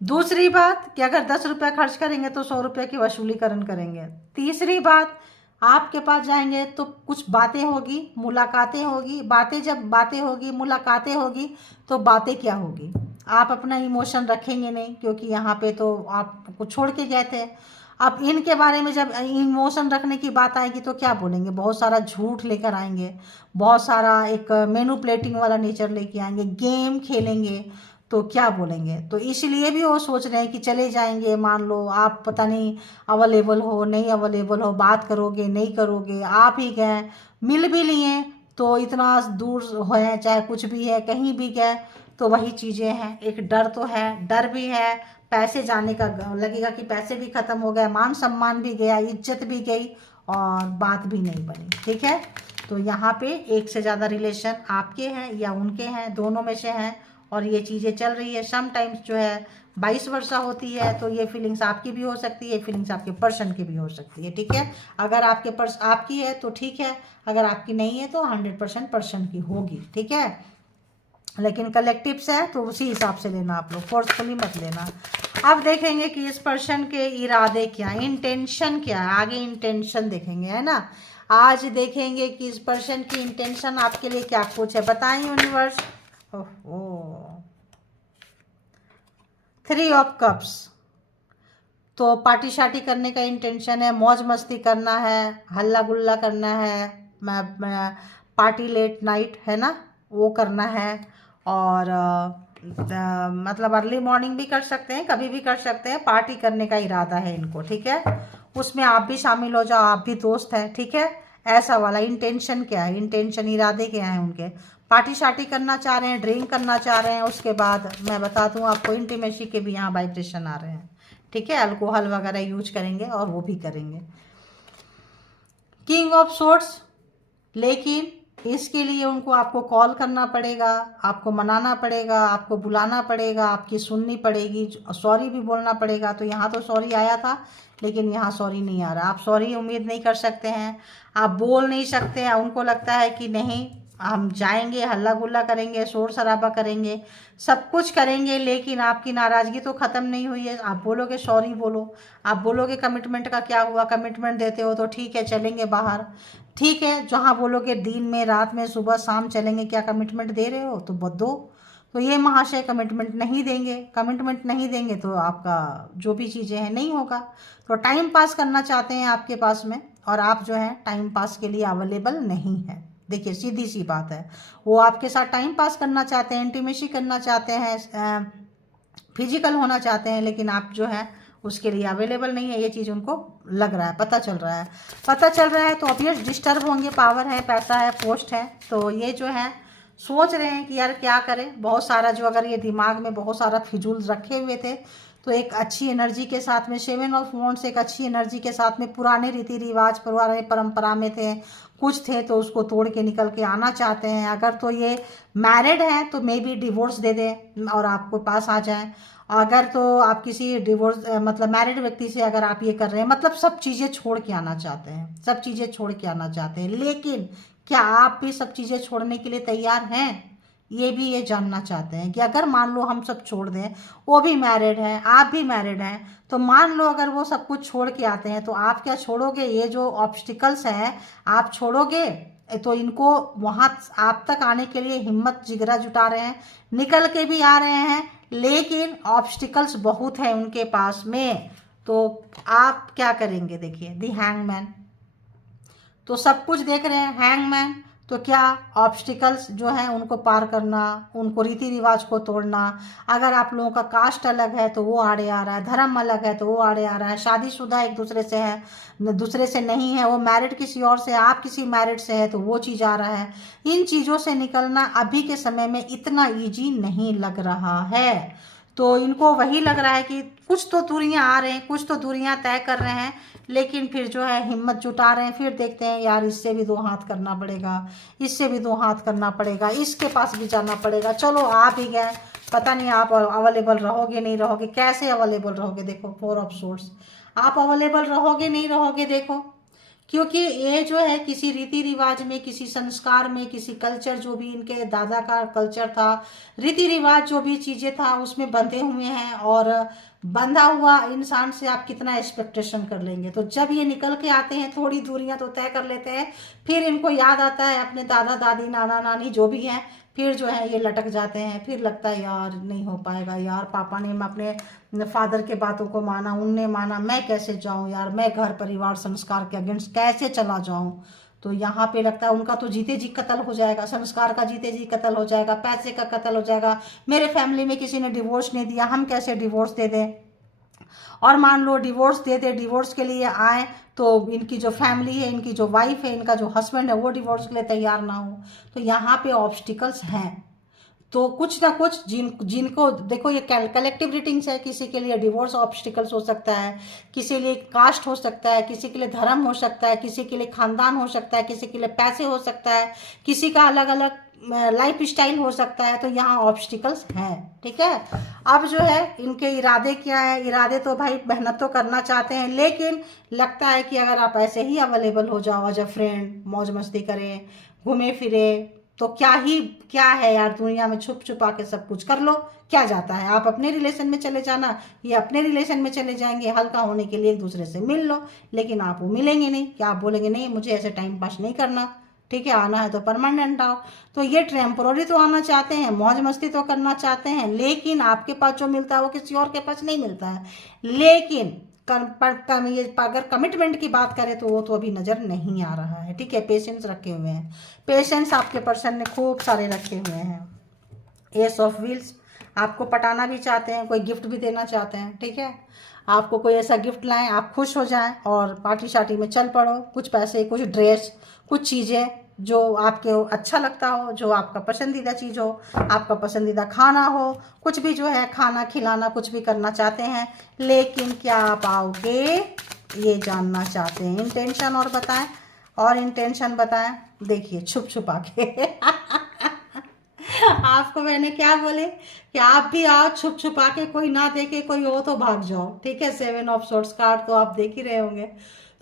दूसरी बात कि अगर 10 रुपये खर्च करेंगे तो 100 रुपये की वसूलीकरण करेंगे। तीसरी बात, आपके पास जाएंगे तो कुछ बातें होगी, मुलाकातें होगी, जब बातें होगी, मुलाकातें होगी, तो बातें क्या होगी? आप अपना इमोशन रखेंगे नहीं, क्योंकि यहाँ पे तो आपको छोड़ के गए थे। अब इनके बारे में जब इमोशन रखने की बात आएगी तो क्या बोलेंगे? बहुत सारा झूठ लेकर आएंगे, बहुत सारा एक मैनिपुलेटिंग वाला नेचर लेके आएंगे, गेम खेलेंगे, तो क्या बोलेंगे। तो इसलिए भी वो सोच रहे हैं कि चले जाएंगे, मान लो आप पता नहीं अवेलेबल हो नहीं अवेलेबल हो, बात करोगे नहीं करोगे, आप ही गए मिल भी लिए तो इतना दूर है, चाहे कुछ भी है कहीं भी गए तो वही चीज़ें हैं। एक डर तो है, डर भी है, पैसे जाने का लगेगा कि पैसे भी ख़त्म हो गए, मान सम्मान भी गया, इज्जत भी गई और बात भी नहीं बनी। ठीक है, तो यहाँ पे एक से ज़्यादा रिलेशन आपके हैं या उनके हैं, दोनों में से हैं और ये चीज़ें चल रही है। समटाइम्स जो है 22 वर्षा होती है तो ये फीलिंग्स आपकी भी हो सकती है, फीलिंग्स आपके पर्सन की भी हो सकती है। ठीक है, अगर आपके आपकी है तो ठीक है, अगर आपकी नहीं है तो 100% पर्सन की होगी। ठीक है, लेकिन कलेक्टिव्स है तो उसी हिसाब से लेना, आप लोग फोर्सफुली मत लेना। अब देखेंगे कि इस पर्सन के इरादे क्या, इंटेंशन क्या है, आगे इंटेंशन देखेंगे, है ना। आज देखेंगे कि इस पर्सन की इंटेंशन आपके लिए क्या कुछ है, बताएं यूनिवर्स। ओह 3 ऑफ कप्स, तो पार्टी शार्टी करने का इंटेंशन है, मौज मस्ती करना है, हल्ला गुल्ला करना है, पार्टी लेट नाइट है ना वो करना है। और मतलब अर्ली मॉर्निंग भी कर सकते हैं, कभी भी कर सकते हैं, पार्टी करने का इरादा है इनको। ठीक है, उसमें आप भी शामिल हो जाओ, आप भी दोस्त हैं। ठीक है, ऐसा वाला इंटेंशन क्या है, इंटेंशन इरादे क्या हैं उनके। पार्टी शार्टी करना चाह रहे हैं, ड्रिंक करना चाह रहे हैं, उसके बाद मैं बता दूं आपको इंटीमेसी के भी यहाँ वाइब्रेशन आ रहे हैं। ठीक है, अल्कोहल वगैरह यूज करेंगे और वो भी करेंगे। किंग ऑफ सोर्ट्स, लेकिन इसके लिए उनको आपको कॉल करना पड़ेगा, आपको मनाना पड़ेगा, आपको बुलाना पड़ेगा, आपकी सुननी पड़ेगी, सॉरी भी बोलना पड़ेगा। तो यहाँ तो सॉरी आया था लेकिन यहाँ सॉरी नहीं आ रहा, आप सॉरी उम्मीद नहीं कर सकते हैं, आप बोल नहीं सकते हैं। उनको लगता है कि नहीं हम जाएंगे, हल्ला गुल्ला करेंगे, शोर शराबा करेंगे, सब कुछ करेंगे, लेकिन आपकी नाराज़गी तो ख़त्म नहीं हुई है। आप बोलोगे सॉरी बोलो, आप बोलोगे कमिटमेंट का क्या हुआ, कमिटमेंट देते हो तो ठीक है चलेंगे बाहर, ठीक है जहाँ बोलोगे दिन में रात में सुबह शाम चलेंगे, क्या कमिटमेंट दे रहे हो तो दो। तो ये महाशय कमिटमेंट नहीं देंगे, कमिटमेंट नहीं देंगे तो आपका जो भी चीज़ें हैं नहीं होगा। तो टाइम पास करना चाहते हैं आपके पास में, और आप जो है टाइम पास के लिए अवेलेबल नहीं है। देखिए सीधी सी बात है, वो आपके साथ टाइम पास करना चाहते हैं, इंटीमेसी करना चाहते हैं, फिजिकल होना चाहते हैं, लेकिन आप जो है उसके लिए अवेलेबल नहीं है। ये चीज़ उनको लग रहा है, पता चल रहा है, पता चल रहा है। तो ऑब्वियस डिस्टर्ब होंगे, पावर है, पैसा है, पोस्ट है, तो ये जो है सोच रहे हैं कि यार क्या करें। बहुत सारा जो अगर ये दिमाग में बहुत सारा फिजूल रखे हुए थे तो एक अच्छी एनर्जी के साथ में 7 ऑफ वॉन्ड्स एक अच्छी एनर्जी के साथ में पुराने रीति रिवाज पुराने परंपरा में थे, कुछ थे तो उसको तोड़ के निकल के आना चाहते हैं। अगर तो ये मैरिड हैं तो मे बी डिवोर्स दे दें और आपको पास आ जाएं। अगर तो आप किसी डिवोर्स मतलब मैरिड व्यक्ति से अगर आप ये कर रहे हैं, मतलब सब चीज़ें छोड़ के आना चाहते हैं, सब चीज़ें छोड़ के आना चाहते हैं, लेकिन क्या आप भी सब चीज़ें छोड़ने के लिए तैयार हैं, ये भी ये जानना चाहते हैं कि अगर मान लो हम सब छोड़ दें, वो भी मैरिड है आप भी मैरिड हैं, तो मान लो अगर वो सब कुछ छोड़ के आते हैं तो आप क्या छोड़ोगे, ये जो ऑब्स्टिकल्स हैं आप छोड़ोगे। तो इनको वहाँ आप तक आने के लिए हिम्मत जिगरा जुटा रहे हैं, निकल के भी आ रहे हैं, लेकिन ऑब्स्टिकल्स बहुत हैं उनके पास में। तो आप क्या करेंगे, देखिए दी हैंगमैन, तो सब कुछ देख रहे हैं हैंगमैन, तो क्या ऑब्स्टिकल्स जो हैं उनको पार करना, उनको रीति रिवाज को तोड़ना। अगर आप लोगों का कास्ट अलग है तो वो आड़े आ रहा है, धर्म अलग है तो वो आड़े आ रहा है, शादीशुदा एक दूसरे से है दूसरे से नहीं है, वो मैरिड किसी और से, आप किसी मैरिड से है तो वो चीज़ आ रहा है। इन चीज़ों से निकलना अभी के समय में इतना ईजी नहीं लग रहा है। तो इनको वही लग रहा है कि कुछ तो दूरियां आ रहे हैं, कुछ तो दूरियां तय कर रहे हैं, लेकिन फिर जो है हिम्मत जुटा रहे हैं, फिर देखते हैं यार इससे भी 2 हाथ करना पड़ेगा, इससे भी 2 हाथ करना पड़ेगा, इसके पास भी जाना पड़ेगा। चलो आप ही गए, पता नहीं आप अवेलेबल रहोगे नहीं रहोगे, कैसे अवेलेबल रहोगे। देखो 4 ऑफ सोर्ड्स, आप अवेलेबल रहोगे नहीं रहोगे, देखो क्योंकि ये जो है किसी रीति रिवाज में, किसी संस्कार में, किसी कल्चर जो भी इनके दादा का कल्चर था, रीति रिवाज जो भी चीज़ें था उसमें बंधे हुए हैं। और बंधा हुआ इंसान से आप कितना एक्सपेक्टेशन कर लेंगे। तो जब ये निकल के आते हैं थोड़ी दूरियां तो तय कर लेते हैं, फिर इनको याद आता है अपने दादा दादी नाना नानी जो भी हैं, फिर जो है ये लटक जाते हैं। फिर लगता है यार नहीं हो पाएगा, यार पापा ने अपने फादर के बातों को माना, उनने माना, मैं कैसे जाऊं यार, मैं घर परिवार संस्कार के अगेंस्ट कैसे चला जाऊं। तो यहाँ पे लगता है उनका तो जीते जी कत्ल हो जाएगा, संस्कार का जीते जी कत्ल हो जाएगा, पैसे का कत्ल हो जाएगा। मेरे फैमिली में किसी ने डिवोर्स नहीं दिया, हम कैसे डिवोर्स दे दें। और मान लो डिवोर्स दे दे, डिवोर्स के लिए आए तो इनकी जो फैमिली है, इनकी जो वाइफ है, इनका जो हस्बैंड है वो डिवोर्स के लिए तैयार ना हो। तो यहाँ पे ऑब्स्टिकल्स हैं। तो कुछ ना कुछ जिनको देखो, ये कलेक्टिव रीडिंग्स है। किसी के लिए डिवोर्स ऑब्स्टिकल्स हो सकता है, किसी के लिए कास्ट हो सकता है, किसी के लिए धर्म हो सकता है, किसी के लिए खानदान हो सकता है, किसी के लिए पैसे हो सकता है, किसी का अलग अलग लाइफ स्टाइल हो सकता है। तो यहाँ ऑब्स्टिकल्स हैं, ठीक है। अब जो है इनके इरादे क्या है, इरादे तो भाई मेहनत तो करना चाहते हैं, लेकिन लगता है कि अगर आप ऐसे ही अवेलेबल हो जाओ एज अ फ्रेंड, मौज मस्ती करें, घूमे फिरे, तो क्या है यार, दुनिया में छुप छुपा के सब कुछ कर लो, क्या जाता है। आप अपने रिलेशन में चले जाना, ये अपने रिलेशन में चले जाएंगे, हल्का होने के लिए एक दूसरे से मिल लो, लेकिन आप वो मिलेंगे नहीं। क्या आप बोलेंगे नहीं मुझे ऐसे टाइम पास नहीं करना, ठीक है, आना है तो परमानेंट आओ। तो ये टेम्पोररी तो आना चाहते हैं, मौज मस्ती तो करना चाहते हैं, लेकिन आपके पास जो मिलता है वो किसी और के पास नहीं मिलता है। लेकिन अगर कमिटमेंट की बात करें तो वो तो अभी नज़र नहीं आ रहा है, ठीक है। पेशेंस रखे हुए हैं, पेशेंस आपके पर्सन ने खूब सारे रखे हुए हैं। एस ऑफ व्हील्स, आपको पटाना भी चाहते हैं, कोई गिफ्ट भी देना चाहते हैं, ठीक है। आपको कोई ऐसा गिफ्ट लाएं, आप खुश हो जाएं और पार्टी शार्टी में चल पड़ो। कुछ पैसे, कुछ ड्रेस, कुछ चीज़ें जो आपके अच्छा लगता हो, जो आपका पसंदीदा चीज़ हो, आपका पसंदीदा खाना हो, कुछ भी जो है खाना खिलाना, कुछ भी करना चाहते हैं। लेकिन क्या आप आओगे, ये जानना चाहते हैं। इंटेंशन और बताएं, और इंटेंशन बताएं। देखिए छुप छुपा के आपको मैंने क्या बोले कि आप भी आओ छुप छुपा के, कोई ना देखे, कोई हो तो भाग जाओ, ठीक है। 7 ऑफ सोर्ड्स कार्ड तो आप देख ही रहे होंगे।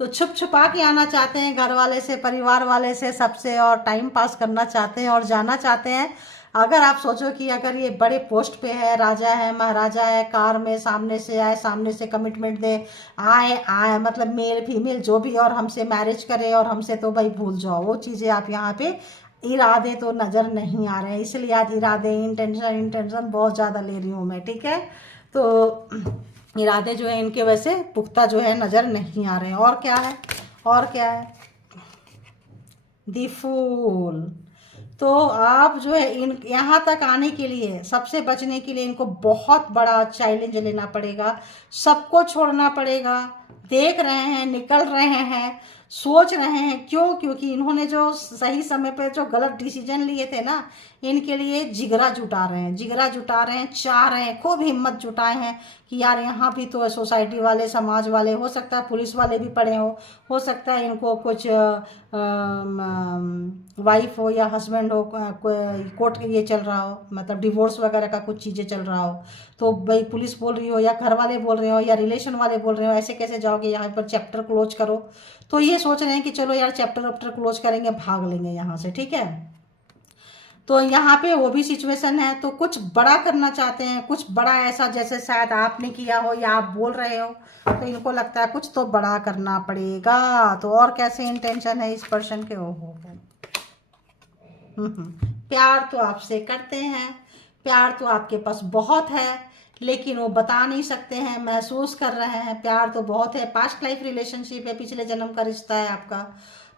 तो छुप छुपा के आना चाहते हैं, घर वाले से, परिवार वाले से, सबसे, और टाइम पास करना चाहते हैं और जाना चाहते हैं। अगर आप सोचो कि अगर ये बड़े पोस्ट पे है, राजा है, महाराजा है, कार में सामने से आए, सामने से कमिटमेंट दे, आए मतलब मेल फीमेल जो भी, और हमसे मैरिज करे और हमसे, तो भाई भूल जाओ वो चीज़ें। आप यहाँ पे इरादे तो नज़र नहीं आ रहे हैं, इसलिए आज इरादे, इंटेंशन बहुत ज़्यादा ले रही हूँ मैं, ठीक है। तो इरादे जो है इनके वैसे पुख्ता जो है नज़र नहीं आ रहे हैं। और क्या है, और क्या है, दी फूल। तो आप जो है इन यहाँ तक आने के लिए, सबसे बचने के लिए इनको बहुत बड़ा चैलेंज लेना पड़ेगा, सबको छोड़ना पड़ेगा। देख रहे हैं, निकल रहे हैं, सोच रहे हैं, क्यों, क्योंकि इन्होंने जो सही समय पे जो गलत डिसीजन लिए थे ना, इनके लिए जिगरा जुटा रहे हैं, जिगरा जुटा रहे हैं, चाह रहे हैं, खूब हिम्मत जुटाए हैं कि यार यहाँ भी तो सोसाइटी वाले, समाज वाले, हो सकता है पुलिस वाले भी पड़े हो सकता है इनको कुछ वाइफ हो या हस्बैंड हो, कोर्ट के ये चल रहा हो, मतलब डिवोर्स वगैरह का कुछ चीज़ें चल रहा हो, तो भाई पुलिस बोल रही हो या घर वाले बोल रहे हो या रिलेशन वाले बोल रहे हो, ऐसे कैसे जाओगे, यहाँ पर चैप्टर क्लोज करो। तो ये सोच रहे हैं कि चलो यार चैप्टर वैप्टर क्लोज करेंगे, भाग लेंगे यहाँ से, ठीक है। तो यहाँ पे वो भी सिचुएशन है। तो कुछ बड़ा करना चाहते हैं, कुछ बड़ा ऐसा जैसे शायद आपने किया हो या आप बोल रहे हो, तो इनको लगता है कुछ तो बड़ा करना पड़ेगा। तो और कैसे इंटेंशन है इस पर्सन के, हो प्यार तो आपसे करते हैं, प्यार तो आपके पास बहुत है, लेकिन वो बता नहीं सकते हैं, महसूस कर रहे हैं। प्यार तो बहुत है, पास्ट लाइफ रिलेशनशिप है, पिछले जन्म का रिश्ता है आपका।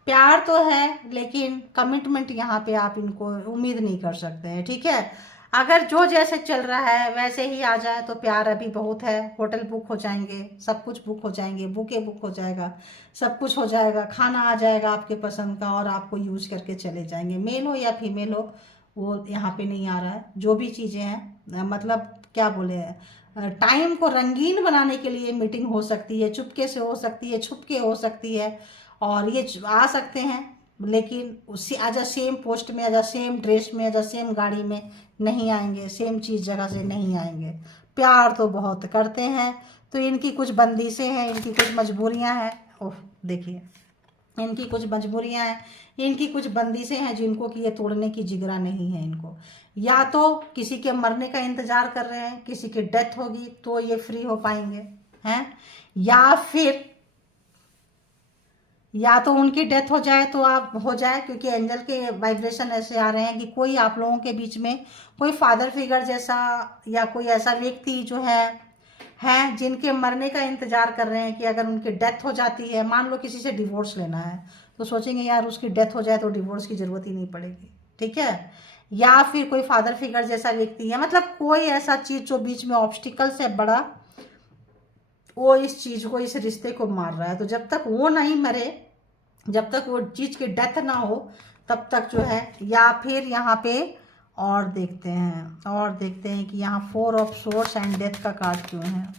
प्यार तो है, लेकिन कमिटमेंट यहाँ पे आप इनको उम्मीद नहीं कर सकते हैं, ठीक है। अगर जो जैसे चल रहा है वैसे ही आ जाए तो प्यार अभी बहुत है। होटल बुक हो जाएंगे, सब कुछ बुक हो जाएंगे, बुके बुक हो जाएगा, सब कुछ हो जाएगा, खाना आ जाएगा आपके पसंद का, और आपको यूज करके चले जाएंगे। मेल हो या फीमेल हो, वो यहाँ पे नहीं आ रहा है। जो भी चीज़ें हैं, मतलब क्या बोले, टाइम को रंगीन बनाने के लिए मीटिंग हो सकती है, चुपके से हो सकती है, छुपके हो सकती है, और ये आ सकते हैं, लेकिन उसी एज अ सेम पोस्ट में, एज अ सेम ड्रेस में, एज अ सेम गाड़ी में नहीं आएंगे, सेम चीज़ जगह से नहीं आएंगे। प्यार तो बहुत करते हैं। तो इनकी कुछ बंदिशें हैं, इनकी कुछ मजबूरियां हैं। ओह देखिए, इनकी कुछ मजबूरियां हैं, इनकी कुछ बंदिशें हैं जिनको कि ये तोड़ने की जिगरा नहीं है इनको। या तो किसी के मरने का इंतजार कर रहे हैं, किसी की डेथ होगी तो ये फ्री हो पाएंगे हैं, या तो उनकी डेथ हो जाए तो आप हो जाए, क्योंकि एंजल के वाइब्रेशन ऐसे आ रहे हैं कि कोई आप लोगों के बीच में कोई फादर फिगर जैसा या कोई ऐसा व्यक्ति जो है जिनके मरने का इंतजार कर रहे हैं कि अगर उनकी डेथ हो जाती है, मान लो किसी से डिवोर्स लेना है तो सोचेंगे यार उसकी डेथ हो जाए तो डिवोर्स की ज़रूरत ही नहीं पड़ेगी, ठीक है। या फिर कोई फादर फिगर जैसा व्यक्ति है, मतलब कोई ऐसा चीज़ जो बीच में ऑब्स्टिकल्स है बड़ा, वो इस चीज़ को, इस रिश्ते को मार रहा है। तो जब तक वो नहीं मरे, जब तक वो चीज़ की डेथ ना हो, तब तक जो है। या फिर यहाँ पे और देखते हैं कि यहाँ 4 ऑफ सोर्स एंड डेथ का कार्ड क्यों है।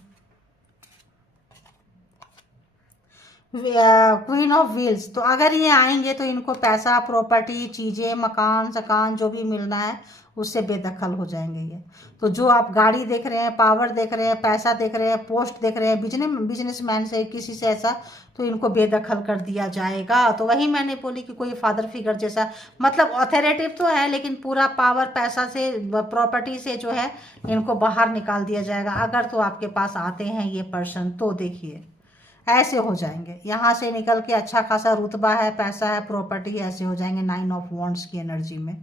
क्वीन ऑफ व्हील्स, तो अगर ये आएंगे तो इनको पैसा, प्रॉपर्टी, चीज़ें, मकान सकान जो भी मिलना है उससे बेदखल हो जाएंगे ये। तो जो आप गाड़ी देख रहे हैं, पावर देख रहे हैं, पैसा देख रहे हैं, पोस्ट देख रहे हैं, बिजनेसमैन से, किसी से ऐसा, तो इनको बेदखल कर दिया जाएगा। तो वही मैंने बोली कि कोई फादर फिगर जैसा, मतलब ऑथोरिटेटिव तो है लेकिन पूरा पावर, पैसा से, प्रॉपर्टी से जो है इनको बाहर निकाल दिया जाएगा। अगर तो आपके पास आते हैं ये पर्सन तो देखिए ऐसे हो जाएंगे, यहाँ से निकल के अच्छा खासा रुतबा है, पैसा है, प्रॉपर्टी, ऐसे हो जाएंगे 9 ऑफ वॉन्ड्स की एनर्जी में।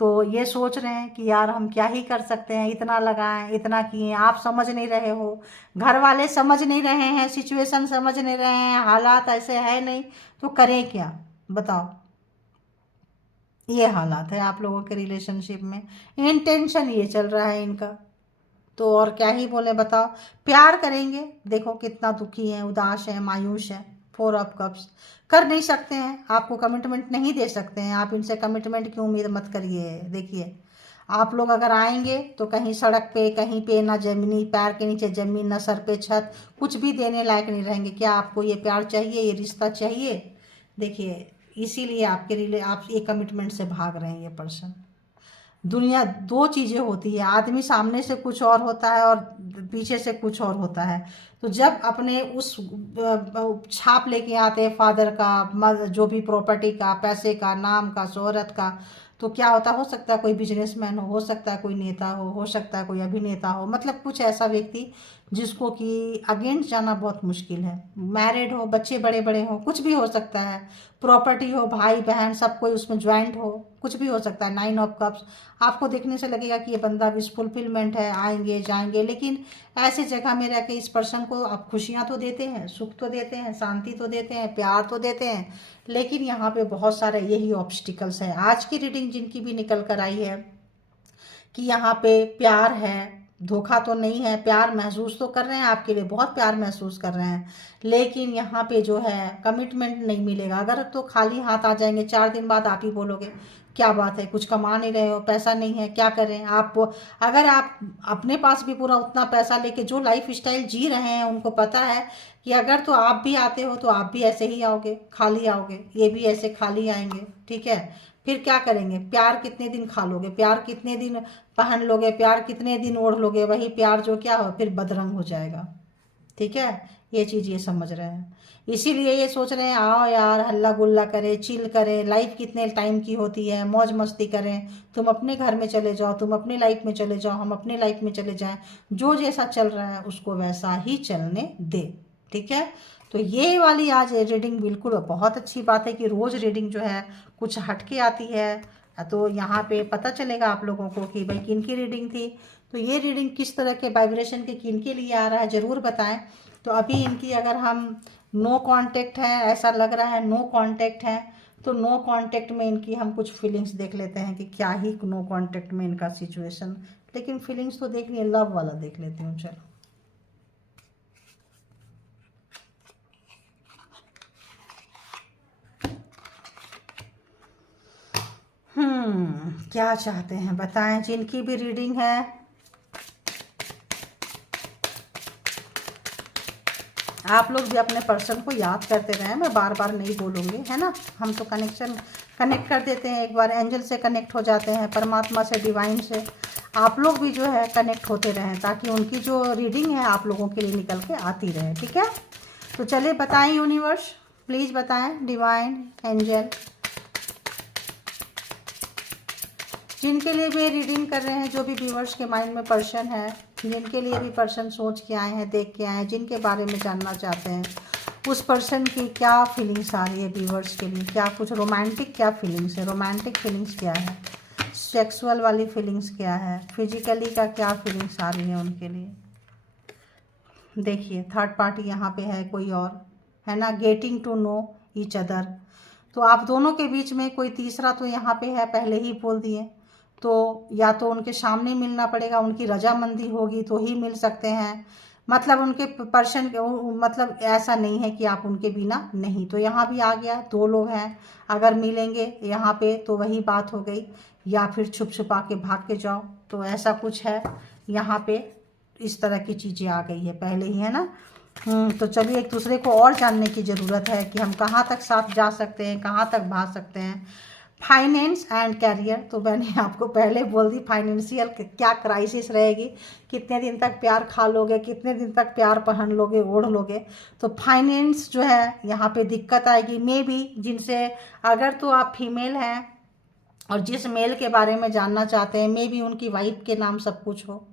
तो ये सोच रहे हैं कि यार हम क्या ही कर सकते हैं, इतना लगाएं, इतना किए, आप समझ नहीं रहे हो, घर वाले समझ नहीं रहे हैं, सिचुएशन समझ नहीं रहे हैं, हालात ऐसे है नहीं, तो करें क्या बताओ। ये हालात है आप लोगों के रिलेशनशिप में, इंटेंशन ये चल रहा है इनका। तो और क्या ही बोले बताओ। प्यार करेंगे, देखो कितना दुखी है, उदास है, मायूस है। 4 ऑफ कप्स, कर नहीं सकते हैं, आपको कमिटमेंट नहीं दे सकते हैं, आप इनसे कमिटमेंट की उम्मीद मत करिए। देखिए आप लोग अगर आएंगे तो कहीं सड़क पे, कहीं पे ना जमीनी, पैर के नीचे जमीन, ना सर पे छत, कुछ भी देने लायक नहीं रहेंगे। क्या आपको ये प्यार चाहिए, ये रिश्ता चाहिए? देखिए इसीलिए आप ये कमिटमेंट से भाग रहे हैं ये पर्सन। दुनिया दो चीज़ें होती है, आदमी सामने से कुछ और होता है और पीछे से कुछ और होता है। तो जब अपने उस छाप लेके आते हैं फादर का, जो भी प्रॉपर्टी का, पैसे का, नाम का, शोहरत का, तो क्या होता, हो सकता है कोई बिजनेसमैन हो सकता है कोई नेता हो सकता है कोई अभिनेता हो, मतलब कुछ ऐसा व्यक्ति जिसको कि अगेंस्ट जाना बहुत मुश्किल है। मैरिड हो, बच्चे बड़े बड़े हो, कुछ भी हो सकता है, प्रॉपर्टी हो, भाई बहन सब कोई उसमें ज्वाइंट हो, कुछ भी हो सकता है। 9 ऑफ कप्स, आपको देखने से लगेगा कि ये बंदा भी फुलफिलमेंट है, आएंगे जाएंगे, लेकिन ऐसे जगह में रह के इस पर्सन को आप खुशियाँ तो देते हैं, सुख तो देते हैं, शांति तो देते हैं, प्यार तो देते हैं, लेकिन यहाँ पे बहुत सारे यही ऑब्स्टिकल्स हैं। आज की रीडिंग जिनकी भी निकल कर आई है कि यहाँ पे प्यार है, धोखा तो नहीं है, प्यार महसूस तो कर रहे हैं, आपके लिए बहुत प्यार महसूस कर रहे हैं, लेकिन यहाँ पे जो है कमिटमेंट नहीं मिलेगा। अगर तो खाली हाथ आ जाएंगे, 4 दिन बाद आप ही बोलोगे क्या बात है, कुछ कमा नहीं रहे हो, पैसा नहीं है, क्या करें आप। अगर आप अपने पास भी पूरा उतना पैसा लेके जो लाइफ स्टाइल जी रहे हैं, उनको पता है कि अगर तो आप भी आते हो तो आप भी ऐसे ही आओगे, खाली आओगे, ये भी ऐसे खाली आएंगे, ठीक है। फिर क्या करेंगे, प्यार कितने दिन खा लोगे, प्यार कितने दिन पहन लोगे, प्यार कितने दिन ओढ़ लोगे, वही प्यार जो क्या हो फिर बदरंग हो जाएगा, ठीक है। ये चीज़ ये समझ रहे हैं, इसीलिए ये सोच रहे हैं आओ यार हल्ला गुल्ला करें, चिल करें, लाइफ कितने टाइम की होती है, मौज मस्ती करें, तुम अपने घर में चले जाओ, तुम अपनी लाइफ में चले जाओ, हम अपनी लाइफ में चले जाएं, जो जैसा चल रहा है उसको वैसा ही चलने दे, ठीक है। तो ये वाली आज रीडिंग बिल्कुल बहुत अच्छी बात है कि रोज़ रीडिंग जो है कुछ हटके आती है, तो यहाँ पे पता चलेगा आप लोगों को कि भाई किन की रीडिंग थी। तो ये रीडिंग किस तरह के वाइब्रेशन के किन के लिए आ रहा है ज़रूर बताएं। तो अभी इनकी अगर हम नो कांटेक्ट है, ऐसा लग रहा है नो कांटेक्ट है, तो नो कांटेक्ट में इनकी हम कुछ फीलिंग्स देख लेते हैं कि क्या ही नो कांटेक्ट में इनका सिचुएशन, लेकिन फीलिंग्स तो देख लिए, लव वाला देख लेती हूँ चलो। क्या चाहते हैं बताएं, जिनकी भी रीडिंग है आप लोग भी अपने पर्सन को याद करते रहें, मैं बार बार नहीं बोलूँगी, है ना। हम तो कनेक्ट कर देते हैं, एक बार एंजल से कनेक्ट हो जाते हैं, परमात्मा से, डिवाइन से। आप लोग भी जो है कनेक्ट होते रहें ताकि उनकी जो रीडिंग है आप लोगों के लिए निकल के आती रहे, ठीक है। तो चलिए बताएं यूनिवर्स, प्लीज़ बताएं डिवाइन एंजल, जिनके लिए भी रीडिंग कर रहे हैं, जो भी व्यूअर्स के माइंड में पर्सन है, जिनके लिए भी पर्सन सोच के आए हैं, देख के आए हैं, जिनके बारे में जानना चाहते हैं, उस पर्सन की क्या फीलिंग्स आ रही है व्यूअर्स के लिए, क्या कुछ रोमांटिक क्या फीलिंग्स है, रोमांटिक फीलिंग्स क्या है, सेक्सुअल वाली फीलिंग्स क्या है, फिजिकली का क्या फीलिंग्स आ रही है उनके लिए। देखिए थर्ड पार्टी यहाँ पे है कोई और, है ना, getting to know each other, तो आप दोनों के बीच में कोई तीसरा तो यहाँ पे है, पहले ही बोल दिए। तो या तो उनके सामने मिलना पड़ेगा, उनकी रजामंदी होगी तो ही मिल सकते हैं, मतलब उनके पर्सन, मतलब ऐसा नहीं है कि आप उनके बिना नहीं। तो यहाँ भी आ गया, दो लोग हैं, अगर मिलेंगे यहाँ पे तो वही बात हो गई, या फिर छुप छुपा के भाग के जाओ, तो ऐसा कुछ है यहाँ पे। इस तरह की चीज़ें आ गई है पहले ही, है ना। तो चलिए, एक दूसरे को और जानने की ज़रूरत है कि हम कहाँ तक साथ जा सकते हैं, कहाँ तक भाग सकते हैं। फाइनेंस एंड कैरियर, तो मैंने आपको पहले बोल दी फाइनेंशियल क्या क्राइसिस रहेगी, कितने दिन तक प्यार खा लोगे, कितने दिन तक प्यार पहन लोगे, ओढ़ लोगे। तो फाइनेंस जो है यहाँ पे दिक्कत आएगी। मे बी जिनसे, अगर तो आप फीमेल हैं और जिस मेल के बारे में जानना चाहते हैं, मे बी उनकी वाइफ के नाम सब कुछ हो,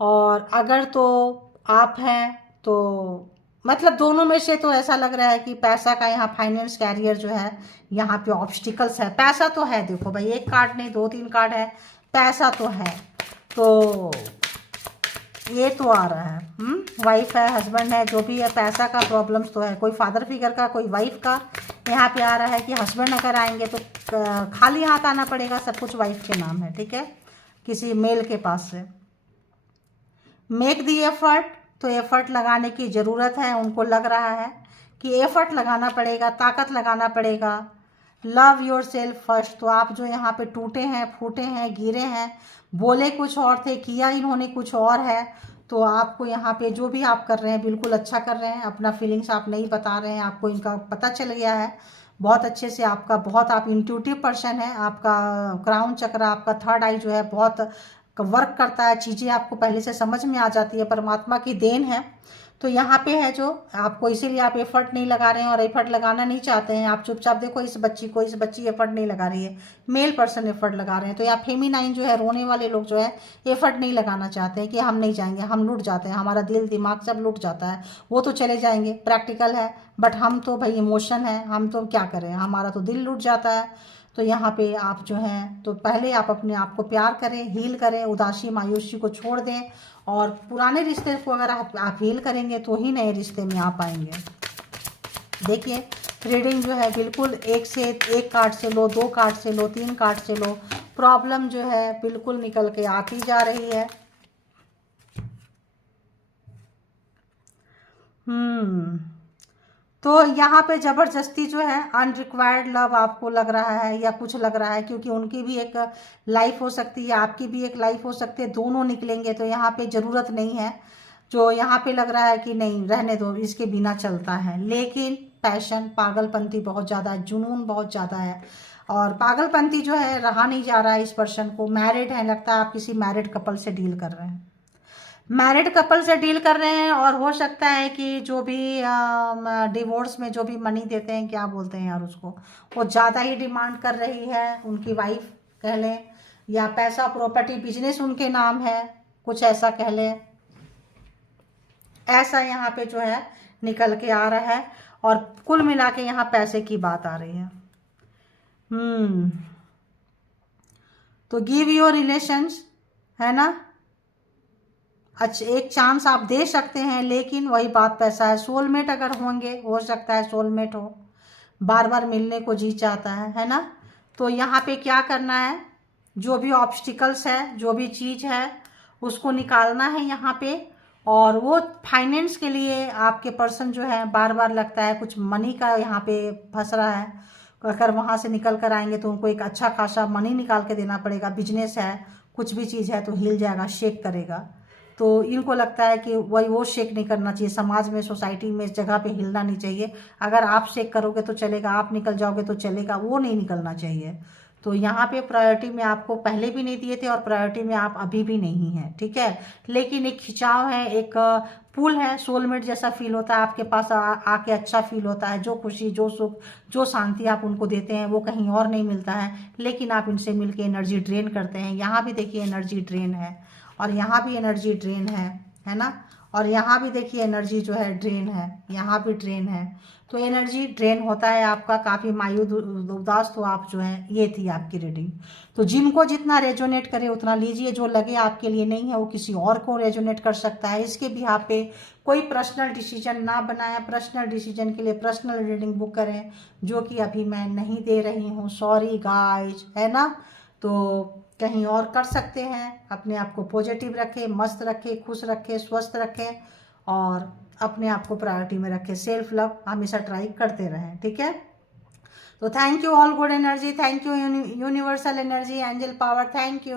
और अगर तो आप हैं तो मतलब दोनों में से तो ऐसा लग रहा है कि पैसा का यहाँ फाइनेंस कैरियर जो है यहाँ पे ऑब्स्टिकल्स है। पैसा तो है, देखो भाई, एक कार्ड नहीं 2-3 कार्ड है, पैसा तो है। तो ये तो आ रहा है, वाइफ है, हस्बैंड है, जो भी है, पैसा का प्रॉब्लम्स तो है। कोई फादर फिगर का, कोई वाइफ का यहाँ पे आ रहा है कि हस्बैंड अगर आएंगे तो खाली हाथ आना पड़ेगा, सब कुछ वाइफ के नाम है, ठीक है, किसी मेल के पास से। मेक दी एफर्ट, तो एफर्ट लगाने की ज़रूरत है, उनको लग रहा है कि एफर्ट लगाना पड़ेगा, ताकत लगाना पड़ेगा। लव योर सेल्फ फर्स्ट, तो आप जो यहाँ पे टूटे हैं, फूटे हैं, गिरे हैं, बोले कुछ और थे, किया इन्होंने कुछ और है, तो आपको यहाँ पे जो भी आप कर रहे हैं बिल्कुल अच्छा कर रहे हैं। अपना फीलिंग्स आप नहीं बता रहे हैं, आपको इनका पता चल गया है बहुत अच्छे से। आपका बहुत, आप इंट्यूटिव पर्सन है, आपका क्राउन चक्र, आपका थर्ड आई जो है बहुत वर्क करता है, चीज़ें आपको पहले से समझ में आ जाती है, परमात्मा की देन है। तो यहाँ पे है जो आपको, इसीलिए आप एफर्ट नहीं लगा रहे हैं और एफर्ट लगाना नहीं चाहते हैं। आप चुपचाप देखो, इस बच्ची एफर्ट नहीं लगा रही है, मेल पर्सन एफर्ट लगा रहे हैं। तो या फेमिनाइन जो है, रोने वाले लोग जो है एफर्ट नहीं लगाना चाहते हैं कि हम नहीं जाएंगे, हम लूट जाते हैं, हमारा दिल दिमाग सब लूट जाता है, वो तो चले जाएंगे, प्रैक्टिकल है, बट हम तो भाई इमोशन है, हम तो क्या करें, हमारा तो दिल लूट जाता है। तो यहाँ पे आप जो हैं, तो पहले आप अपने आप को प्यार करें, हील करें, उदासी मायूसी को छोड़ दें, और पुराने रिश्ते को अगर आप हील करेंगे तो ही नए रिश्ते में आ पाएंगे। देखिए, रीडिंग जो है बिल्कुल एक से एक कार्ड से लो, 2 कार्ड से लो, 3 कार्ड से लो, प्रॉब्लम जो है बिल्कुल निकल के आती जा रही है। तो यहाँ पे ज़बरदस्ती जो है, अनरिक्वायर्ड लव आपको लग रहा है या कुछ लग रहा है, क्योंकि उनकी भी एक लाइफ हो सकती है, आपकी भी एक लाइफ हो सकती है, दोनों निकलेंगे। तो यहाँ पे ज़रूरत नहीं है, जो यहाँ पे लग रहा है कि नहीं रहने दो, इसके बिना चलता है। लेकिन पैशन, पागलपंती बहुत ज़्यादा है, जुनून बहुत ज़्यादा है, और पागलपंती जो है रहा नहीं जा रहा है इस पर्सन को। मैरिड है, लगता है आप किसी मैरिड कपल से डील कर रहे हैं, मैरिड कपल से डील कर रहे हैं। और हो सकता है कि जो भी डिवोर्स में जो भी मनी देते हैं, क्या बोलते हैं यार उसको, वो ज़्यादा ही डिमांड कर रही है उनकी वाइफ कह लें, या पैसा, प्रॉपर्टी, बिजनेस उनके नाम है, कुछ ऐसा कह लें। ऐसा यहाँ पे जो है निकल के आ रहा है, और कुल मिला के यहाँ पैसे की बात आ रही है। तो गिव योर रिलेशंस, है ना, अच्छा, एक चांस आप दे सकते हैं, लेकिन वही बात पैसा है। सोलमेट अगर होंगे, हो सकता है सोलमेट हो, बार बार मिलने को जी चाहता है ना। तो यहाँ पे क्या करना है, जो भी ऑब्स्टिकल्स है, जो भी चीज़ है, उसको निकालना है यहाँ पे। और वो फाइनेंस के लिए आपके पर्सन जो है बार बार लगता है कुछ मनी का यहाँ पे फंस रहा है। अगर वहाँ से निकल कर आएंगे तो उनको एक अच्छा खासा मनी निकाल के देना पड़ेगा। बिजनेस है, कुछ भी चीज़ है तो हिल जाएगा, शेक करेगा। तो इनको लगता है कि वही, वो शेक नहीं करना चाहिए, समाज में, सोसाइटी में, इस जगह पे हिलना नहीं चाहिए। अगर आप शेक करोगे तो चलेगा, आप निकल जाओगे तो चलेगा, वो नहीं निकलना चाहिए। तो यहाँ पे प्रायोरिटी में आपको पहले भी नहीं दिए थे, और प्रायोरिटी में आप अभी भी नहीं हैं, ठीक है। लेकिन एक खिंचाव है, एक पुल है, सोलमेट जैसा फील होता है आपके पास आके, अच्छा फील होता है। जो खुशी, जो सुख, जो शांति आप उनको देते हैं वो कहीं और नहीं मिलता है, लेकिन आप इनसे मिलके एनर्जी ड्रेन करते हैं। यहाँ भी देखिए एनर्जी ड्रेन है, और यहाँ भी एनर्जी ड्रेन है ना। और यहाँ भी देखिए एनर्जी जो है ड्रेन है, यहाँ भी ड्रेन है। तो एनर्जी ड्रेन होता है आपका, काफ़ी मायूस उदास तो आप जो है, ये थी आपकी रीडिंग। तो जिनको जितना रेजोनेट करे उतना लीजिए, जो लगे आपके लिए नहीं है वो किसी और को रेजोनेट कर सकता है। इसके भी यहाँ पे कोई पर्सनल डिसीजन ना बनाए, पर्सनल डिसीजन के लिए पर्सनल रीडिंग बुक करें, जो कि अभी मैं नहीं दे रही हूँ, सॉरी गाइज, है ना। तो कहीं और कर सकते हैं। अपने आप को पॉजिटिव रखें, मस्त रखें, खुश रखें, स्वस्थ रखें और अपने आप को प्रायोरिटी में रखें। सेल्फ लव हमेशा ट्राई करते रहें, ठीक है। तो thank you all good energy, thank you universal energy, angel power, thank you.